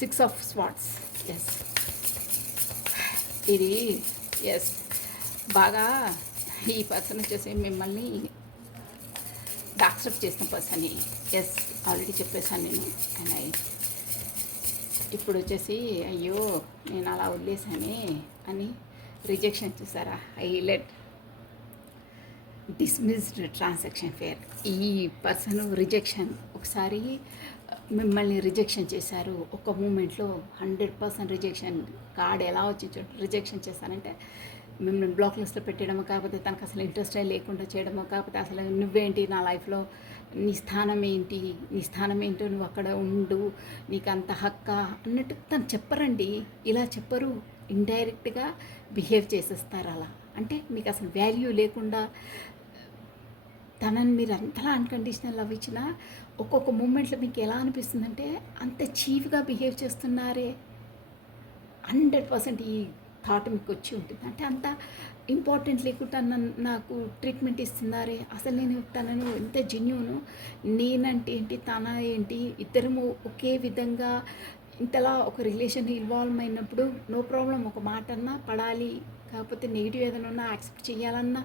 6 of Swords, ఎస్, ఇది ఎస్ బాగా ఈ పర్సన్ వచ్చేసి మిమ్మల్ని యాక్సెప్ట్ చేసిన పర్సన్. ఎస్, ఆల్రెడీ చెప్పేశాను నేను. అండ్ ఇప్పుడు వచ్చేసి అయ్యో నేను అలా వదిలేసానే అని రిజెక్షన్ చూసారా, హైలైట్ డిస్మిస్డ్ ట్రాన్సాక్షన్ ఫేర్. ఈ పర్సన్ రిజెక్షన్, ఒకసారి మిమ్మల్ని రిజెక్షన్ చేశారు, ఒక మూమెంట్లో 100% రిజెక్షన్. కార్డ్ ఎలా వచ్చి రిజెక్షన్ చేశారంటే మిమ్మల్ని బ్లాక్ లిస్ట్లో పెట్టడమో, కాకపోతే తనకు అసలు ఇంట్రెస్టే లేకుండా చేయడమో, కాకపోతే అసలు నువ్వేంటి నా లైఫ్లో, నీ స్థానం ఏంటి, నీ స్థానం ఏంటో, నువ్వు అక్కడ ఉండు, నీకు అంత హక్క అన్నట్టు తను చెప్పరండి. ఇలా చెప్పరు, ఇండైరెక్ట్గా బిహేవ్ చేసేస్తారు. అలా అంటే మీకు అసలు వాల్యూ లేకుండా తనని మీరు అంతలా అన్కండిషనల్ లవ్ ఇచ్చినా ఒక్కొక్క మూమెంట్లో మీకు ఎలా అనిపిస్తుందంటే అంత చీఫ్గా బిహేవ్ చేస్తున్నారే, 100% ఈ థాట్ మీకు వచ్చి ఉంటుంది. అంటే అంత ఇంపార్టెంట్ లేకుండా నాకు ట్రీట్మెంట్ ఇస్తున్నారే, అసలు నేను తనను ఎంత జెన్యూను, నేనంటే ఏంటి తన ఏంటి, ఇద్దరము ఒకే విధంగా ఇంతలా ఒక రిలేషన్ ఇన్వాల్వ్ అయినప్పుడు నో ప్రాబ్లం, ఒక మాట అన్నా పడాలి, కాకపోతే నెగిటివ్ ఏదైనా ఉన్నా యాక్సెప్ట్ చేయాలన్నా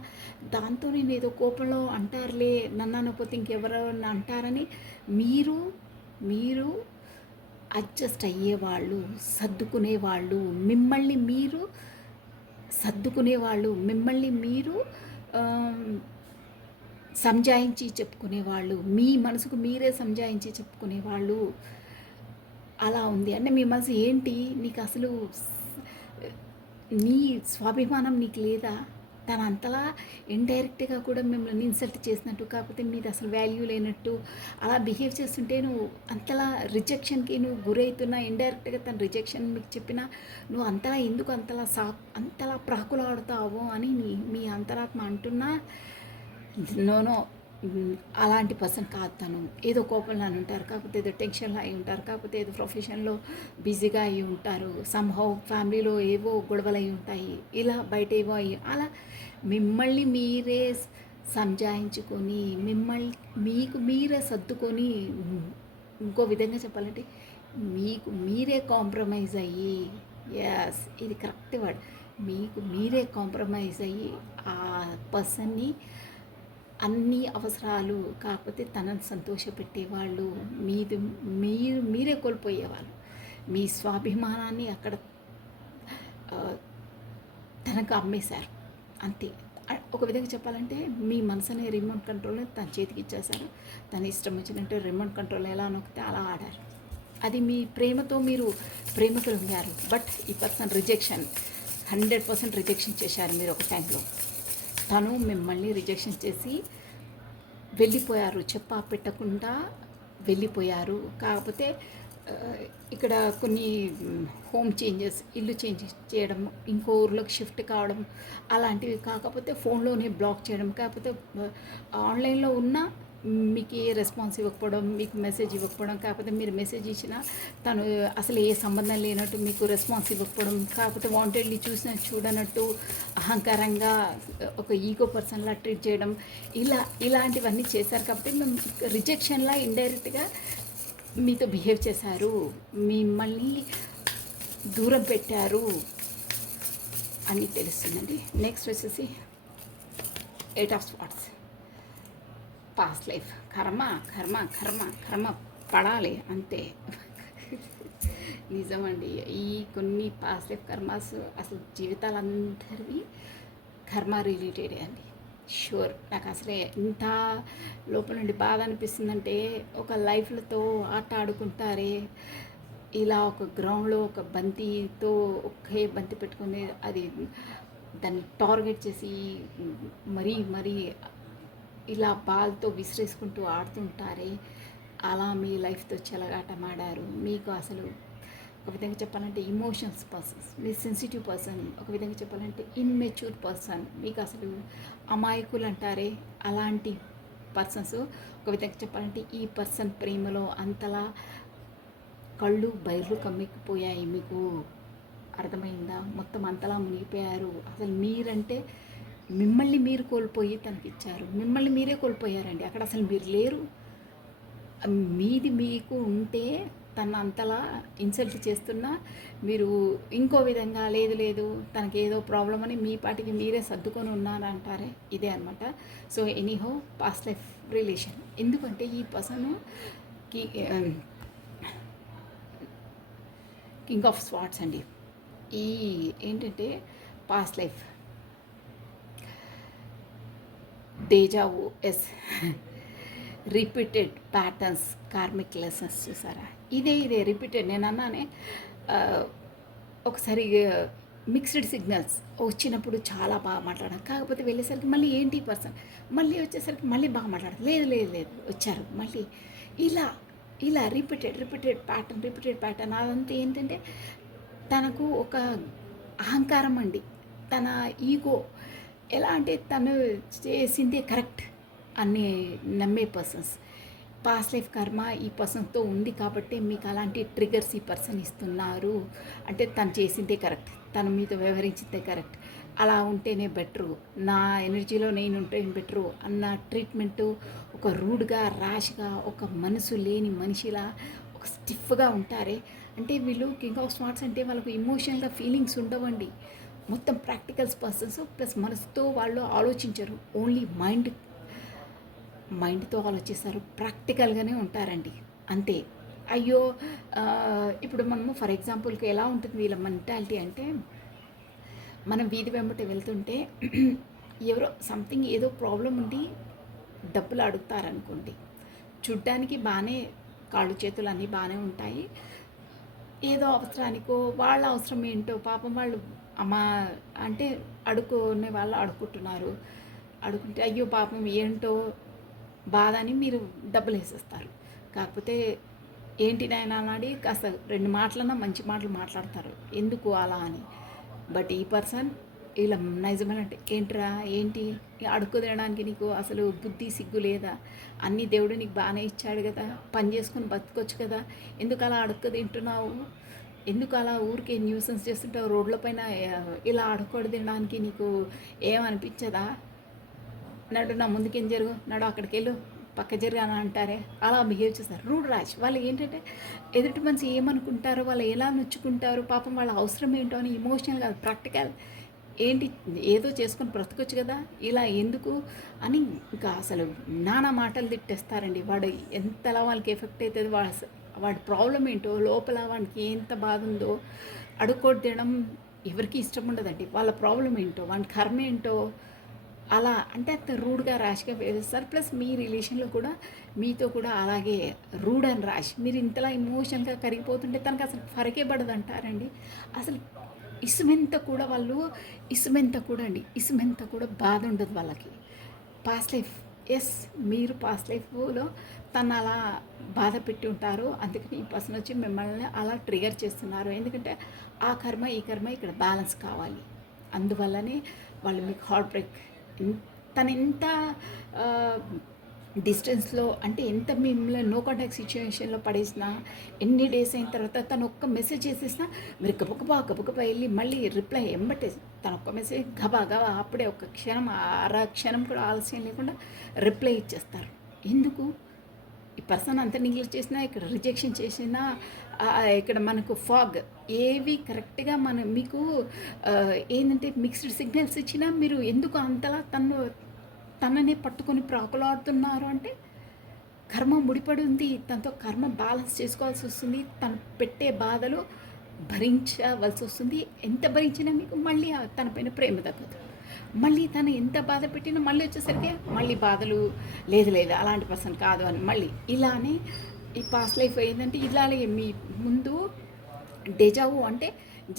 దాంతో నేను ఏదో కోపంలో అంటారులే, నన్ను అనకపోతే ఇంకెవరైనా అంటారని మీరు మీరు అడ్జస్ట్ అయ్యేవాళ్ళు, సర్దుకునేవాళ్ళు, మిమ్మల్ని మీరు సర్దుకునేవాళ్ళు, మిమ్మల్ని మీరు ఆమ్, సంజాయించి చెప్పుకునేవాళ్ళు, మీ మనసుకు మీరే సంజాయించి చెప్పుకునేవాళ్ళు. అలా ఉంది అంటే మీ మనసు ఏంటి, నీకు అసలు నీ స్వాభిమానం నీకు లేదా, తను అంతలా ఇండైరెక్ట్గా కూడా మిమ్మల్ని ఇన్సల్ట్ చేసినట్టు, కాకపోతే మీది అసలు వాల్యూ లేనట్టు అలా బిహేవ్ చేస్తుంటే నువ్వు అంతలా రిజెక్షన్కి నువ్వు గురవుతున్నా, ఇండైరెక్ట్గా తను రిజెక్షన్ మీకు చెప్పినా నువ్వు అంతలా ఎందుకు అంతలా ప్రాకులాడుతావు అని మీ అంతరాత్మ అంటున్నా, నో అలాంటి పర్సన్ కాదు తను. ఏదో కోపంలో అని ఉంటారు, కాకపోతే ఏదో టెన్షన్లో అయి ఉంటారు, కాకపోతే ఏదో ప్రొఫెషన్లో బిజీగా అయి ఉంటారు, సమ్హౌ ఫ్యామిలీలో ఏవో గొడవలు అయి ఉంటాయి, ఇలా బయట ఏవో అయ్యి అలా మిమ్మల్ని మీరే సంజాయించుకొని మీకు మీరే సర్దుకొని, ఇంకో విధంగా చెప్పాలంటే మీకు మీరే కాంప్రమైజ్ అయ్యి, ఎస్ ఇది కరెక్ట్ వర్డ్, మీకు మీరే కాంప్రమైజ్ అయ్యి ఆ పర్సన్ని అన్ని అవసరాలు, కాకపోతే తనని సంతోషపెట్టేవాళ్ళు మీరే కోల్పోయేవాళ్ళు. మీ స్వాభిమానాన్ని అక్కడ తనకు అమ్మేశారు అంతే. ఒక విధంగా చెప్పాలంటే మీ మనసుని రిమోట్ కంట్రోల్ని తన చేతికి ఇచ్చేశారు. తన ఇష్టం వచ్చినట్టు రిమోట్ కంట్రోల్ ఎలా నొక్కితే అలా ఆడారు. అది మీ మీరు ప్రేమతో ఉన్నారు. బట్ ఈ పర్సన్ రిజెక్షన్ 100% రిజెక్షన్ చేశారు మీరు ఒక టైంలో. తను మిమ్మల్ని రిజెక్షన్ చేసి వెళ్ళిపోయారు, చెప్పా పెట్టకుండా వెళ్ళిపోయారు. కాకపోతే ఇక్కడ కొన్ని హోమ్ చేంజెస్, ఇల్లు చేంజ్ చేయడం, ఇంకో ఊర్లోకి షిఫ్ట్ కావడం అలాంటివి, కాకపోతే ఫోన్లోనే బ్లాక్ చేయడం, కాకపోతే ఆన్లైన్లో ఉన్న మీకు ఏ రెస్పాన్స్ ఇవ్వకపోవడం, మీకు మెసేజ్ ఇవ్వకపోవడం, కాకపోతే మీరు మెసేజ్ ఇచ్చినా తను అసలు ఏ సంబంధం లేనట్టు మీకు రెస్పాన్స్ ఇవ్వకపోవడం, కాకపోతే వాంటెడ్లీ చూడనట్టు అహంకారంగా ఒక ఈగో పర్సన్లా ట్రీట్ చేయడం, ఇలాంటివన్నీ చేశారు. కాబట్టి మేము రిజెక్షన్లా ఇండైరెక్ట్గా మీతో బిహేవ్ చేశారు, మిమ్మల్ని దూరం పెట్టారు అని తెలుస్తుందండి. నెక్స్ట్ వచ్చేసి 8 ఆఫ్ స్వార్డ్స్. పాస్ట్ లైఫ్ కర్మ కర్మ కర్మ కర్మ పడాలి అంతే. నిజమండి, ఈ కొన్ని పాస్ట్ లైఫ్ కర్మాస్ అసలు జీవితాలందరివి కర్మ రిలేటెడే అండి. షూర్. నాకు అసలే ఇంత లోపల నుండి బాధ అనిపిస్తుందంటే, ఒక లైఫ్లతో ఆట ఆడుకుంటారే, ఇలా ఒక గ్రౌండ్లో ఒక బంతితో ఒకే బంతి పెట్టుకుని అది దాన్ని టార్గెట్ చేసి మరీ ఇలా బాల్తో విసిరేసుకుంటూ ఆడుతుంటారే, అలా మీ లైఫ్తో చెలగాటమాడారు. మీకు అసలు ఒక విధంగా చెప్పాలంటే ఇమోషన్స్ పర్సన్స్, మీరు సెన్సిటివ్ పర్సన్, ఒక విధంగా చెప్పాలంటే ఇన్మెచ్యూర్ పర్సన్, మీకు అసలు అమాయకులు అంటారే అలాంటి పర్సన్స్. ఒక విధంగా చెప్పాలంటే ఈ పర్సన్ ప్రేమలో అంతలా కళ్ళు బయర్లు కమ్మికిపోయాయి. మీకు అర్థమైందా? మొత్తం అంతలా మునిగిపోయారు. అసలు మీరంటే మిమ్మల్ని మీరు కోల్పోయి తనకిచ్చారు, మిమ్మల్ని మీరే కోల్పోయారండి. అక్కడ అసలు మీరు లేరు. మీది మీకు ఉంటే తను అంతలా ఇన్సల్ట్ చేస్తున్నా మీరు ఇంకో విధంగా లేదు తనకి ఏదో ప్రాబ్లం అని మీ పాటికి మీరే సర్దుకొని ఉన్నారంటారే, ఇదే అనమాట. So anyhow past life relation. ఎందుకంటే ఈ పర్సన్కి కింగ్ ఆఫ్ స్వార్డ్స్ అండి. ఈ ఏంటంటే past life deja vu, yes repeated patterns, karmic lessons. చూసారా, ఇదే రిపీటెడ్. నేను అన్నానే ఒకసారి మిక్స్డ్ సిగ్నల్స్ వచ్చినప్పుడు చాలా బాగా మాట్లాడాను, కాకపోతే వెళ్ళేసరికి మళ్ళీ ఏంటి పర్సన్, మళ్ళీ వచ్చేసరికి మళ్ళీ బాగా మాట్లాడారు, లేదు వచ్చారు మళ్ళీ, ఇలా రిపీటెడ్ ప్యాటర్న్. అదంతా ఏంటంటే తనకు ఒక అహంకారం అండి, తన ఈగో. ఎలా అంటే తను చేసిందే కరెక్ట్ అని నమ్మే పర్సన్స్. పాస్ట్ లైఫ్ కర్మ ఈ పర్సన్తో ఉంది కాబట్టి మీకు అలాంటి ట్రిగర్స్ ఈ పర్సన్ ఇస్తున్నారు. అంటే తను చేసిందే కరెక్ట్, తను మీతో వ్యవహరించిందే కరెక్ట్, అలా ఉంటేనే బెటరు, నా ఎనర్జీలో నేను ఉంటే బెటరు అన్న ట్రీట్మెంటు, ఒక రూడ్గా ర్యాష్గా, ఒక మనసు లేని మనిషిలా ఒక స్టిఫ్గా ఉంటారే. అంటే వీళ్ళు కింగ్ ఆఫ్ స్మార్ట్స్ అంటే వాళ్ళకు ఇమోషనల్గా ఫీలింగ్స్ ఉండవండి. మొత్తం ప్రాక్టికల్స్ పర్సన్స్ ప్లస్ మనసుతో వాళ్ళు ఆలోచించరు, ఓన్లీ మైండ్తో ఆలోచిస్తారు, ప్రాక్టికల్గానే ఉంటారండి అంతే. అయ్యో ఇప్పుడు మనము ఫర్ ఎగ్జాంపుల్కి ఎలా ఉంటుంది వీళ్ళ మెంటాలిటీ అంటే, మనం వీధి వెంబట వెళ్తుంటే ఎవరో సంథింగ్ ఏదో ప్రాబ్లం ఉండి డబ్బులు అడుగుతారనుకోండి, చూడ్డానికి బాగానే కాళ్ళు చేతులు అన్నీ బాగానే ఉంటాయి, ఏదో అవసరానికో వాళ్ళ అవసరం ఏంటో పాపం వాళ్ళు అమ్మా అంటే అడుక్కునే వాళ్ళు అడుక్కుంటున్నారు, అడుగుంటే అయ్యో పాపం ఏంటో బాధ అని మీరు డబ్బులు వేసేస్తారు. కాకపోతే ఏంటి నాయన అని కాస్త 2 మాటలన్నా మంచి మాటలు మాట్లాడతారు, ఎందుకు అలా అని. బట్ ఈ పర్సన్ ఇలా నిజమేనంటే ఏంట్రా ఏంటి అడుక్కు తినడానికి నీకు అసలు బుద్ధి సిగ్గు లేదా, అన్నీ దేవుడు నీకు బాగానే ఇచ్చాడు కదా, పని చేసుకొని బతుకొచ్చు కదా, ఎందుకు అలా అడుక్కు తింటున్నావు, ఎందుకు అలా ఊరికే న్యూసెన్స్ చేస్తుంటావు రోడ్ల పైన, ఇలా అడుక్కోడు తినడానికి నీకు ఏమనిపించదా, నడు నా ముందుకేం జరుగు, నడు అక్కడికి వెళ్ళు, పక్క జరుగు అని అంటారే, అలా బిహేవ్ చేస్తారు. Rude rash. వాళ్ళు ఏంటంటే ఎదుటి మనిషి ఏమనుకుంటారో, వాళ్ళు ఎలా నొచ్చుకుంటారు, పాపం వాళ్ళ అవసరం ఏంటో అని ఇమోషనల్ కాదు ప్రాక్టికల్, ఏంటి ఏదో చేసుకొని బ్రతకొచ్చు కదా, ఇలా ఎందుకు అని ఇంకా అసలు నానా మాటలు తిట్టేస్తారండి. వాడు ఎంతలా వాళ్ళకి ఎఫెక్ట్ అవుతుంది, వాడి ప్రాబ్లం ఏంటో, లోపల వాడికి ఎంత బాధ ఉందో, అడుక్కోటి తినడం ఎవరికి ఇష్టం ఉండదండి. వాళ్ళ ప్రాబ్లం ఏంటో, వాడి కర్మ ఏంటో, అలా అంటే అంత రూడ్గా ర్యాష్గా వేస్తారు. ప్లస్ మీ రిలేషన్లో కూడా మీతో కూడా అలాగే రూడ్ అండ్ ర్యాష్, మీరు ఇంతలా ఇమోషన్గా కరిగిపోతుంటే తనకు అసలు ఫరకే పడదు అంటారండి. అసలు ఇసుమెంత కూడా వాళ్ళు ఇసుమెంత కూడా బాధ ఉండదు వాళ్ళకి. పాస్ట్ లైఫ్, ఎస్ మీరు పాస్ట్ లైఫ్లో తను అలా బాధ పెట్టి ఉంటారు, అందుకని ఈ పర్సన్ వచ్చి మిమ్మల్ని అలా ట్రిగర్ చేస్తున్నారు. ఎందుకంటే ఆ కర్మ ఈ కర్మ ఇక్కడ బ్యాలెన్స్ కావాలి, అందువల్లనే వాళ్ళు మీకు హార్ట్ బ్రేక్. తను ఎంత డిస్టెన్స్లో అంటే ఎంత మిమ్మల్ని నో కాంటాక్ట్ సిచ్యువేషన్లో పడేసినా, ఎన్ని డేస్ అయిన తర్వాత తను ఒక్క మెసేజ్ చేసేసినా మీరు గబగబా వెళ్ళి మళ్ళీ రిప్లై ఎంబటే, తను ఒక్క మెసేజ్ గబా అప్పుడే ఒక క్షణం క్షణం కూడా ఆలస్యం లేకుండా రిప్లై ఇచ్చేస్తారు. ఎందుకు? ఈ పర్సన్ అంత నెగ్లెక్ట్ చేసినా, ఇక్కడ రిజెక్షన్ చేసినా, ఇక్కడ మనకు ఫాగ్ ఏవి కరెక్ట్గా మీకు ఏంటంటే మిక్స్డ్ సిగ్నల్స్ ఇచ్చినా మీరు ఎందుకు అంతలా తననే పట్టుకొని ప్రాకులాడుతున్నారు అంటే, కర్మ ముడిపడి ఉంది, తనతో కర్మ బ్యాలెన్స్ చేసుకోవాల్సి వస్తుంది, తను పెట్టే బాధలు భరించవలసి వస్తుంది. ఎంత భరించినా మీకు మళ్ళీ తన పైన ప్రేమ తగ్గదు. మళ్ళీ తను ఎంత బాధ పెట్టినా మళ్ళీ వచ్చేసరికి మళ్ళీ బాధలు, లేదు అలాంటి పర్సన్ కాదు అని మళ్ళీ ఇలానే ఈ పాస్ట్ లైఫ్ ఏంటంటే ఇలాగే మీ ముందు డెజావు అంటే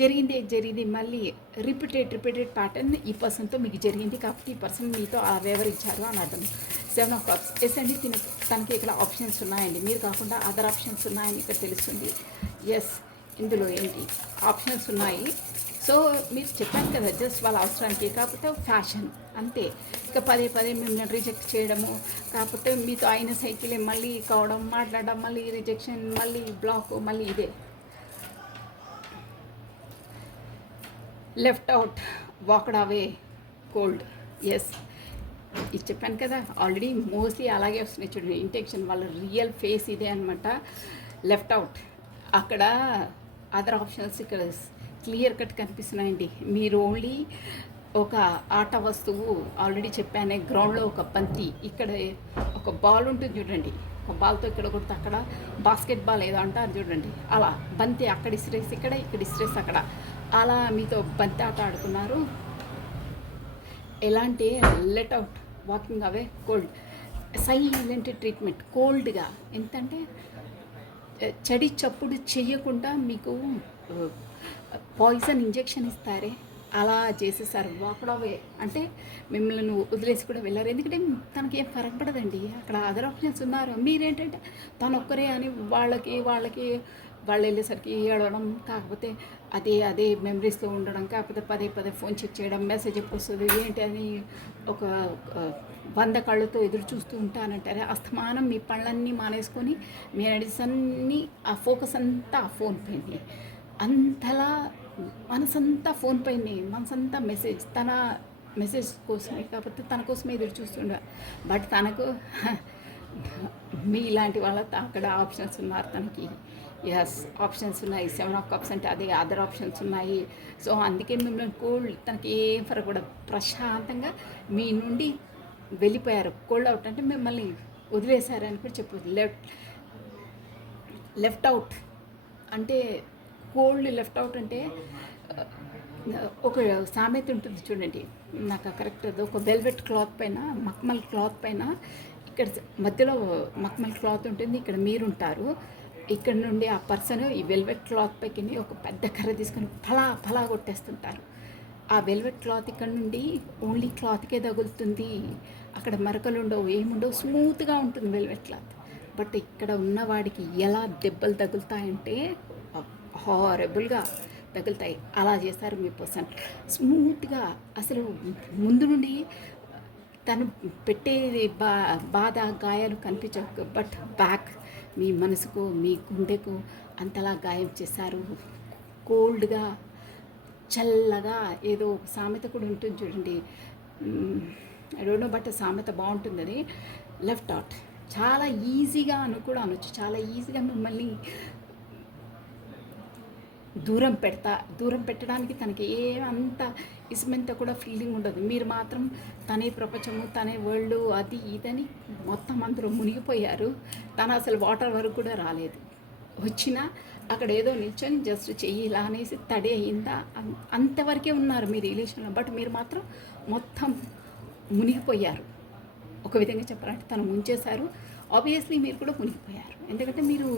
జరిగింది మళ్ళీ రిపీటెడ్ ప్యాటర్న్ ఈ పర్సన్తో మీకు జరిగింది, కాబట్టి ఈ పర్సన్ మీతో వ్యవహరించారు అని అర్థం. 7 of Cups ఎస్ అండి. తనకి ఇక్కడ ఆప్షన్స్ ఉన్నాయండి, మీరు కాకుండా అదర్ ఆప్షన్స్ ఉన్నాయని ఇక్కడ తెలుస్తుంది. ఎస్, ఇందులో ఏంటి ఆప్షన్స్ ఉన్నాయి. సో మీరు చెప్పాను కదా, జస్ట్ వాళ్ళ అవసరానికి, కాకపోతే ఫ్యాషన్ అంతే. ఇక పదే మిమ్మల్ని రిజెక్ట్ చేయడము, కాకపోతే మీతో అయిన సైకిలే మళ్ళీ కావడం, మాట్లాడడం, మళ్ళీ రిజెక్షన్, మళ్ళీ బ్లాక్, మళ్ళీ ఇదే. Left out, walked away, cold. Yes, ఇది చెప్పాను కదా ఆల్రెడీ, మోస్ట్లీ అలాగే వస్తున్నాయి చూడండి ఇంటెన్షన్, వాళ్ళ రియల్ ఫేస్ ఇదే అనమాట. లెఫ్ట్ అవుట్, అక్కడ అదర్ ఆప్షన్స్ ఇక్కడ క్లియర్ కట్ కనిపిస్తున్నాయండి. మీరు ఓన్లీ ఒక ఆట వస్తువు, ఆల్రెడీ చెప్పానే, గ్రౌండ్లో ఒక బంతి, ఇక్కడ ఒక బాల్ ఉంటుంది చూడండి, ఒక బాల్తో ఇక్కడ కొడితే అక్కడ బాస్కెట్ బాల్ ఏదో అంటారు చూడండి, అలా బంతి అక్కడ ఇసిరేసి ఇక్కడ ఇసిరేసి అక్కడ, అలా మీతో బంతి ఆట ఆడుకున్నారు. ఎలాంటి let out, walking away, cold, silent treatment, కోల్డ్గా ఎంతంటే చడి చప్పుడు చెయ్యకుండా మీకు పాయిజన్ ఇంజెక్షన్ ఇస్తారే అలా చేసేసారు. వాకడవే అంటే మిమ్మల్ని వదిలేసి కూడా వెళ్ళారు, ఎందుకంటే తనకి ఏం ఫరక్ పడదండి, అక్కడ అదర్ ఆప్షన్స్ ఉన్నారు. మీరేంటంటే తను ఒక్కరే అని వాళ్ళకి వాళ్ళు వెళ్ళేసరికి ఏడవడం, కాకపోతే అదే మెమరీస్లో ఉండడం, కాకపోతే పదే ఫోన్ చెక్ చేయడం, మెసేజ్ ఎప్పుడు వస్తుంది ఏంటి అని ఒక 100 కళ్ళతో ఎదురు చూస్తూ ఉంటానంటారే. అస్తమానం మీ పనులన్నీ మానేసుకొని మీ ఎనర్జీస్ అన్నీ, ఆ ఫోకస్ అంతా ఆ ఫోన్ పైన, అంతలా మనసంతా ఫోన్ పైనే, మనసంతా తన మెసేజ్ కోసమే, కాకపోతే తన కోసమే ఎదురు చూస్తుండే. బట్ తనకు మీ ఇలాంటి వాళ్ళ అక్కడ ఆప్షన్స్ ఉన్నారు తనకి. యస్ ఆప్షన్స్ ఉన్నాయి. 7 ఆఫ్ కప్స్ అంటే అదే అదర్ ఆప్షన్స్ ఉన్నాయి. సో అందుకే మిమ్మల్ని కోల్డ్ తనకి ఏం ఫరక్ కూడా ప్రశాంతంగా మీ నుండి వెళ్ళిపోయారు. కోల్డ్ అవుట్ అంటే మిమ్మల్ని వదిలేశారని కూడా చెప్పొచ్చు. లెఫ్ట్ అవుట్ అంటే కోల్డ్ లెఫ్ట్ అవుట్ అంటే ఒక సామెత ఉంటుంది చూడండి, నాకు కరెక్ట్ అది. ఒక వెల్వెట్ క్లాత్ పైన, మక్మల్ క్లాత్ పైన ఇక్కడ మధ్యలో మక్మల్ క్లాత్ ఉంటుంది, ఇక్కడ మీరుంటారు. ఇక్కడ నుండి ఆ పర్సన్ ఈ వెల్వెట్ క్లాత్ పైకి ఒక పెద్ద కర్ర తీసుకొని ఫలా ఫలా కొట్టేస్తుంటారు. ఆ వెల్వెట్ క్లాత్ ఇక్కడ నుండి ఓన్లీ క్లాత్కే తగులుతుంది, అక్కడ మరకలు ఉండవు, ఏముండవు, స్మూత్గా ఉంటుంది వెల్వెట్ క్లాత్. బట్ ఇక్కడ ఉన్నవాడికి ఎలా దెబ్బలు తగులుతాయంటే హారబుల్గా తగులుతాయి. అలా చేస్తారు మీ పర్సన్. స్మూత్గా అసలు ముందు నుండి తను పెట్టే బాధ గాయాలు కనిపించవు, బట్ బ్యాక్ మీ మనసుకు మీ గుండెకు అంతలా గాయం చేశారు. కోల్డ్గా చల్లగా ఏదో ఒక సామెత కూడా ఉంటుంది చూడండి, ఐ డోంట్ నో, బట్ సామెత బాగుంటుంది అది. లెఫ్ట్ అవుట్ చాలా ఈజీగా కూడా అనొచ్చు, చాలా ఈజీగా మిమ్మల్ని దూరం పెట్టడానికి తనకి ఏమంత ఇసుమెంత కూడా ఫీలింగ్ ఉండదు. మీరు మాత్రం తనే ప్రపంచము, తనే వరల్డ్, అది ఇదని మొత్తం అందరూ మునిగిపోయారు. తను అసలు వాటర్ వరకు కూడా రాలేదు. వచ్చినా అక్కడ ఏదో నిల్చొని జస్ట్ చెయ్యి ఇలా అనేసి తడి అయిందా అంతవరకే ఉన్నారు మీ రిలేషన్లో. బట్ మీరు మాత్రం మొత్తం మునిగిపోయారు. ఒక విధంగా చెప్పాలంటే తను ముంచేశారు. ఆబ్వియస్లీ మీరు కూడా మునిగిపోయారు, ఎందుకంటే మీరు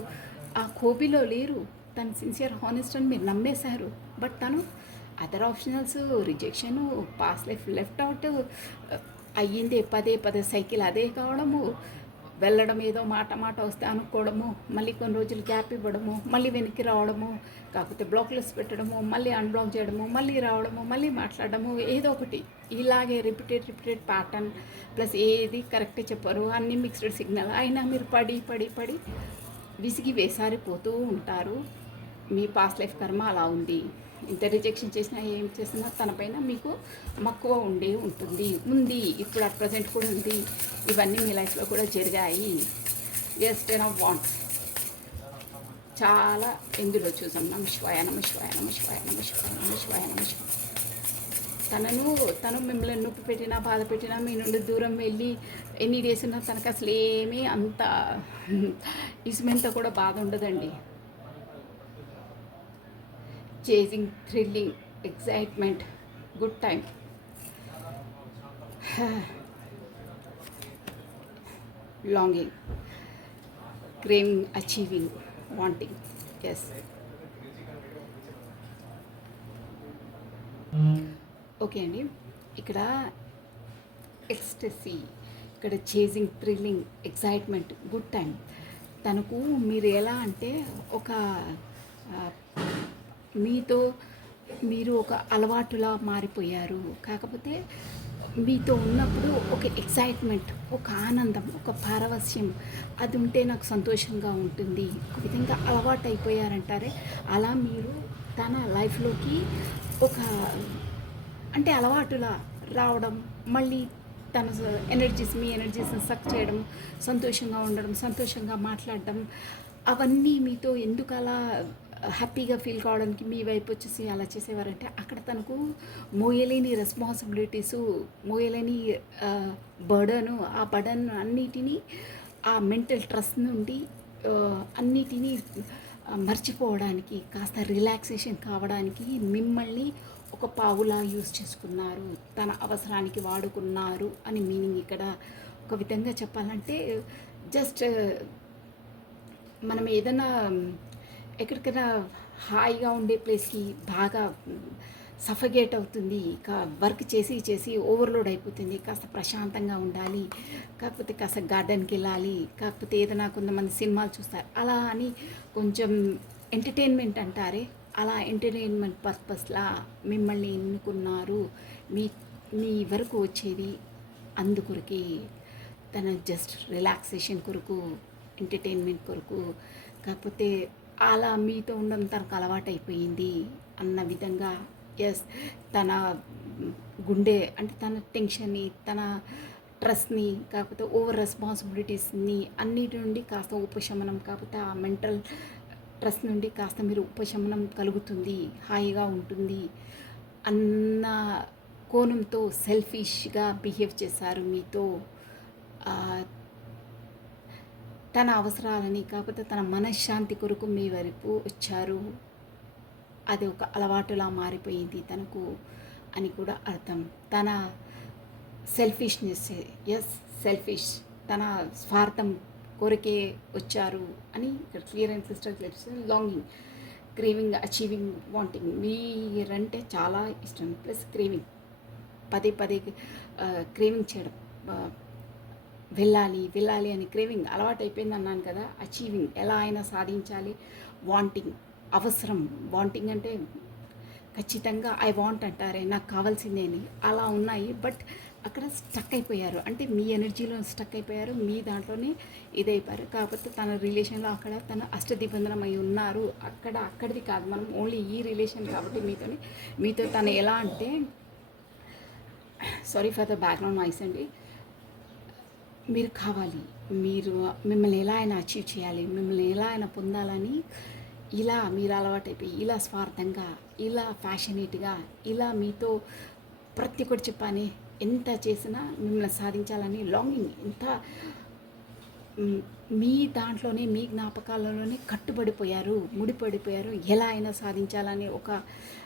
ఆ కోబిలో లేరు. తను సిన్సియర్ హానెస్ట్ అని మీరు నమ్మేశారు. బట్ తను other optionals, rejection, pass left out అయ్యిందే పదే సైకిల్ అదే కావడము, వెళ్ళడం ఏదో మాట వస్తే అనుకోవడము, మళ్ళీ కొన్ని రోజులు గ్యాప్ ఇవ్వడము, మళ్ళీ వెనక్కి రావడము, కాకపోతే బ్లాక్లెస్ పెట్టడము, మళ్ళీ అన్బ్లాక్ చేయడము, మళ్ళీ రావడము, మళ్ళీ మాట్లాడడము, ఏదో ఒకటి ఇలాగే రిపీటెడ్ ప్యాటర్న్. ప్లస్ ఏది కరెక్టే చెప్పారు, అన్నీ మిక్స్డ్ సిగ్నల్. అయినా మీరు పడి విసిగి వేసారిపోతూ ఉంటారు. మీ పాస్ట్ లైఫ్ కర్మ అలా ఉంది. ఇంత రిజెక్షన్ చేసినా ఏం చేసినా తనపైన మీకు మక్కువ ఉంది. ఇప్పుడు అట్ ప్రజెంట్ కూడా ఉంది. ఇవన్నీ మీ లైఫ్లో కూడా జరిగాయి. ఎస్, 10 ఆఫ్ వాండ్స్ చాలా ఎందులో చూసాం. నమశివాయ. తను మిమ్మల్ని నొప్పి పెట్టినా బాధ పెట్టినా మీ నుండి దూరం వెళ్ళి ఎన్ని డేస్ ఉన్నా తనకు అసలు ఏమీ అంత ఇసుమెంత కూడా బాధ ఉండదండి. Chasing, thrilling, excitement, good time, longing, craving, achieving, wanting. Yes, okay అండి. ఇక్కడ ఎక్స్టసీ, ఇక్కడ chasing, thrilling, excitement, good time. తనకు మీరు ఎలా అంటే ఒక మీరు ఒక అలవాటులా మారిపోయారు. కాకపోతే మీతో ఉన్నప్పుడు ఒక ఎక్సైట్మెంట్, ఒక ఆనందం, ఒక పారవస్యం అది ఉంటే నాకు సంతోషంగా ఉంటుంది. ఒక విధంగా అలవాటు అయిపోయారంటారే, అలా మీరు తన లైఫ్లోకి ఒక అంటే అలవాటులా రావడం, మళ్ళీ తన మీ ఎనర్జీస్ని సక్ చేయడం, సంతోషంగా ఉండడం, సంతోషంగా మాట్లాడడం, అవన్నీ మీతో ఎందుకు అలా హ్యాపీగా ఫీల్ కావడానికి మీ వైపు వచ్చేసి అలా చేసేవారంటే, అక్కడ తనకు మోయలేని రెస్పాన్సిబిలిటీసు, మోయలేని బర్డను, ఆ బర్డన్ అన్నిటినీ, ఆ మెంటల్ స్ట్రెస్ నుండి అన్నిటినీ మర్చిపోవడానికి, కాస్త రిలాక్సేషన్ కావడానికి మిమ్మల్ని ఒక పావులా యూజ్ చేసుకున్నారు, తన అవసరానికి వాడుకున్నారు అని మీనింగ్. ఇక్కడ ఒక విధంగా చెప్పాలంటే జస్ట్ మనం ఏదైనా ఎక్కడికైనా హాయిగా ఉండే ప్లేస్కి బాగా సఫకేట్ అవుతుంది, వర్క్ చేసి ఓవర్లోడ్ అయిపోతుంది, కాస్త ప్రశాంతంగా ఉండాలి, కాకపోతే కాస్త గార్డెన్కి వెళ్ళాలి, కాకపోతే ఏదైనా కొంతమంది సినిమాలు చూస్తారు, అలా అని కొంచెం ఎంటర్టైన్మెంట్ అంటారే, అలా ఎంటర్టైన్మెంట్ పర్పస్లా మిమ్మల్ని ఎన్నుకున్నారు. మీ వరకు వచ్చేది అందుకొరకే, తన జస్ట్ రిలాక్సేషన్ కొరకు, ఎంటర్టైన్మెంట్ కొరకు. కాకపోతే అలా మీతో ఉండడం తనకు అలవాటైపోయింది అన్న విధంగా. ఎస్, తన గుండె అంటే తన టెన్షన్ని, తన స్ట్రెస్ని, కాకపోతే ఓవర్ రెస్పాన్సిబిలిటీస్ని అన్నిటి నుండి కాస్త ఉపశమనం, కాకపోతే ఆ మెంటల్ స్ట్రెస్ నుండి కాస్త మీరు ఉపశమనం కలుగుతుంది, హాయిగా ఉంటుంది అన్న కోణంతో సెల్ఫిష్గా బిహేవ్ చేశారు మీతో. తన అవసరాలని కాకపోతే తన మనశ్శాంతి కొరకు మీ వైపు వచ్చారు. అది ఒక అలవాటులా మారిపోయింది తనకు అని కూడా అర్థం. తన సెల్ఫిష్నెస్, ఎస్ సెల్ఫిష్, తన స్వార్థం కొరకే వచ్చారు అని ఇక్కడ clear and crystal longing, craving, achieving, wanting. మీరంటే చాలా ఇష్టం ప్లస్ క్రేవింగ్, పదే పదే క్రేవింగ్ చేయడం, వెళ్ళాలి వెళ్ళాలి అని క్రేవింగ్ అలవాటు అయిపోయింది అన్నాను కదా. అచీవింగ్, ఎలా అయినా సాధించాలి. వాంటింగ్, అవసరం. వాంటింగ్ అంటే ఖచ్చితంగా ఐ వాంట్ అంటారే, నాకు కావాల్సిందే అని, అలా ఉన్నాయి. బట్ అక్కడ స్టక్ అయిపోయారు, అంటే మీ ఎనర్జీలో స్టక్ అయిపోయారు, మీ దాంట్లోనే ఇదైపోయారు. కాకపోతే తన రిలేషన్లో అక్కడ తన అష్టదిబంధనమై ఉన్నారు. అక్కడిది కాదు, మనం ఓన్లీ ఈ రిలేషన్ కాబట్టి మీతో తను ఎలా అంటే, sorry for the background noise అండి, మీరు కావాలి, మిమ్మల్ని ఎలా అయినా అచీవ్ చేయాలి, మిమ్మల్ని ఎలా అయినా పొందాలని ఇలా మీరు అలవాటైపోయి, ఇలా స్వార్థంగా, ఇలా ఫ్యాషనేట్గా, ఇలా మీతో ప్రతి ఒక్కటి చెప్పని, ఎంత చేసినా మిమ్మల్ని సాధించాలని లాంగింగ్, ఎంత మీ దాంట్లోనే మీ జ్ఞాపకాలలోనే కట్టుబడిపోయారు, ముడిపడిపోయారు, ఎలా అయినా సాధించాలని ఒక,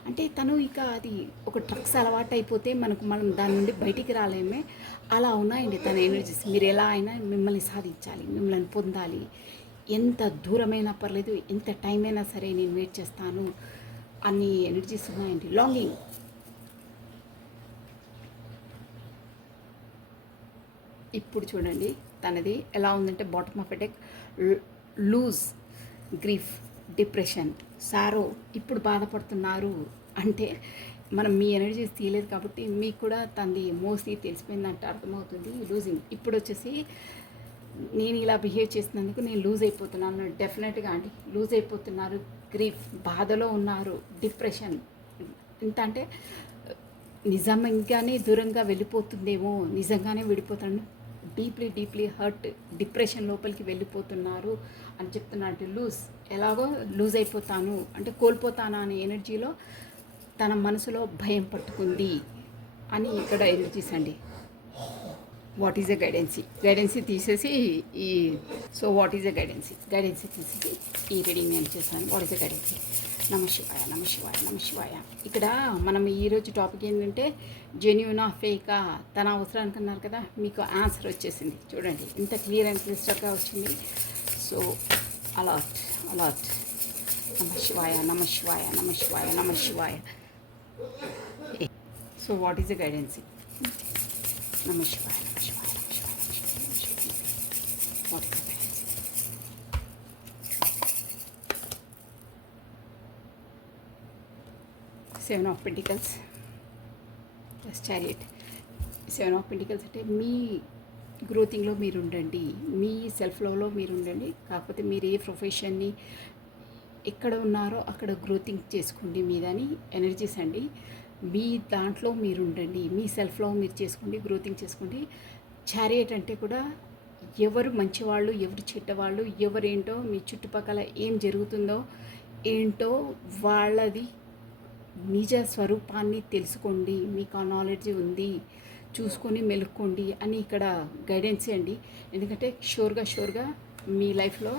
అంటే తను ఇక అది ఒక డ్రగ్స్ అలవాటు అయిపోతే మనం దాని నుండి బయటికి రాలేమే, అలా ఉన్నాయండి తన ఎనర్జీస్. మీరు ఎలా అయినా మిమ్మల్ని సాధించాలి, మిమ్మల్ని పొందాలి, ఎంత దూరమైనా పర్లేదు, ఎంత టైం అయినా సరే నేను వెయిట్ చేస్తాను అన్ని ఎనర్జీస్ ఉన్నాయండి. లాంగింగ్, ఇప్పుడు చూడండి తనది ఎలా ఉందంటే, bottom of attack, lose, grief, depression, sorrow. ఇప్పుడు బాధపడుతున్నారు అంటే మనం మీ ఎనర్జీస్ తీయలేదు కాబట్టి మీకు కూడా తనది మోస్ట్లీ తెలిసిపోయిందంటే అర్థమవుతుంది. లూజింగ్, ఇప్పుడు వచ్చేసి నేను ఇలా బిహేవ్ చేసినందుకు నేను లూజ్ అయిపోతున్నాను, డెఫినెట్గా అండి లూజ్ అయిపోతున్నారు. గ్రీఫ్, బాధలో ఉన్నారు. డిప్రెషన్, ఎంత అంటే నిజంగానే దూరంగా వెళ్ళిపోతుందేమో, నిజంగానే విడిపోతాను, డీప్లీ హర్ట్, డిప్రెషన్ లోపలికి వెళ్ళిపోతున్నారు అని చెప్తున్నట్టు. లూజ్, ఎలాగో లూజ్ అయిపోతాను అంటే కోల్పోతానా అనే ఎనర్జీలో తన మనసులో భయం పట్టుకుంది అని ఇక్కడ ఎనర్జీస్ అండి. వాట్ ఈజ్ ఎ గైడెన్సీ తీసేసి వాట్ ఈజ్ ఎ గైడెన్సీ తీసేసి ఈ రీడింగ్ నేను చేశాను. What is a guidance? నమశివాయ. ఇక్కడ మనం ఈరోజు టాపిక్ ఏంటంటే, జెన్యూనా ఫేకా, తన అవసరానికి అన్నారు కదా, మీకు ఆన్సర్ వచ్చేసింది. చూడండి ఇంత క్లియర్ అండ్ క్రిస్టల్గా వచ్చింది. So alert. నమశివాయ. So what is a guidance? నమశివాయ. What is a guidance? Seven of pentacles, chariot. Seven of pentacles అంటే మీ గ్రోతింగ్లో మీరు ఉండండి, మీ సెల్ఫ్ లవ్లో మీరు ఉండండి. కాకపోతే మీరు ఏ ప్రొఫెషన్ని ఎక్కడ ఉన్నారో అక్కడ గ్రోతింగ్ చేసుకోండి మీదని ఎనర్జీస్ అండి. మీ దాంట్లో మీరు ఉండండి, మీ సెల్ఫ్ లవ్ మీరు చేసుకోండి, గ్రోతింగ్ చేసుకోండి. చారియట్ అంటే కూడా ఎవరు మంచివాళ్ళు, ఎవరు చెడ్డవాళ్ళు, ఎవరేంటో, మీ చుట్టుపక్కల ఏం జరుగుతుందో ఏంటో వాళ్ళది నిజ స్వరూపాన్ని తెలుసుకోండి. మీకు ఆ నాలెడ్జ్ ఉంది, చూసుకొని మెలుక్కోండి అని ఇక్కడ గైడెన్స్ అండి. ఎందుకంటే షూర్గా మీ లైఫ్లో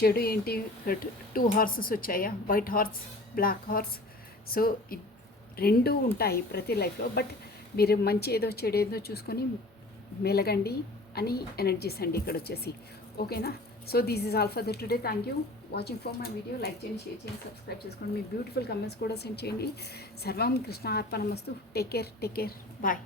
చెడు ఏంటి, 2 హార్సెస్ వచ్చాయా, white horse, black horse. So 2 ఉంటాయి ప్రతి లైఫ్లో. బట్ మీరు మంచి ఏదో చెడు ఏదో చూసుకొని మెలగండి అని ఎనర్జీస్ అండి ఇక్కడ వచ్చేసి. ఓకేనా? So this is all for the today. Thank you watching for my video. Like చేయండి, షేర్ చేయండి, సబ్స్క్రైబ్ చేసుకోండి. మీ బ్యూటిఫుల్ కమెంట్స్ కూడా సెండ్ చేయండి. సర్వం కృష్ణ అర్పణమస్తు. Take care. బాయ్.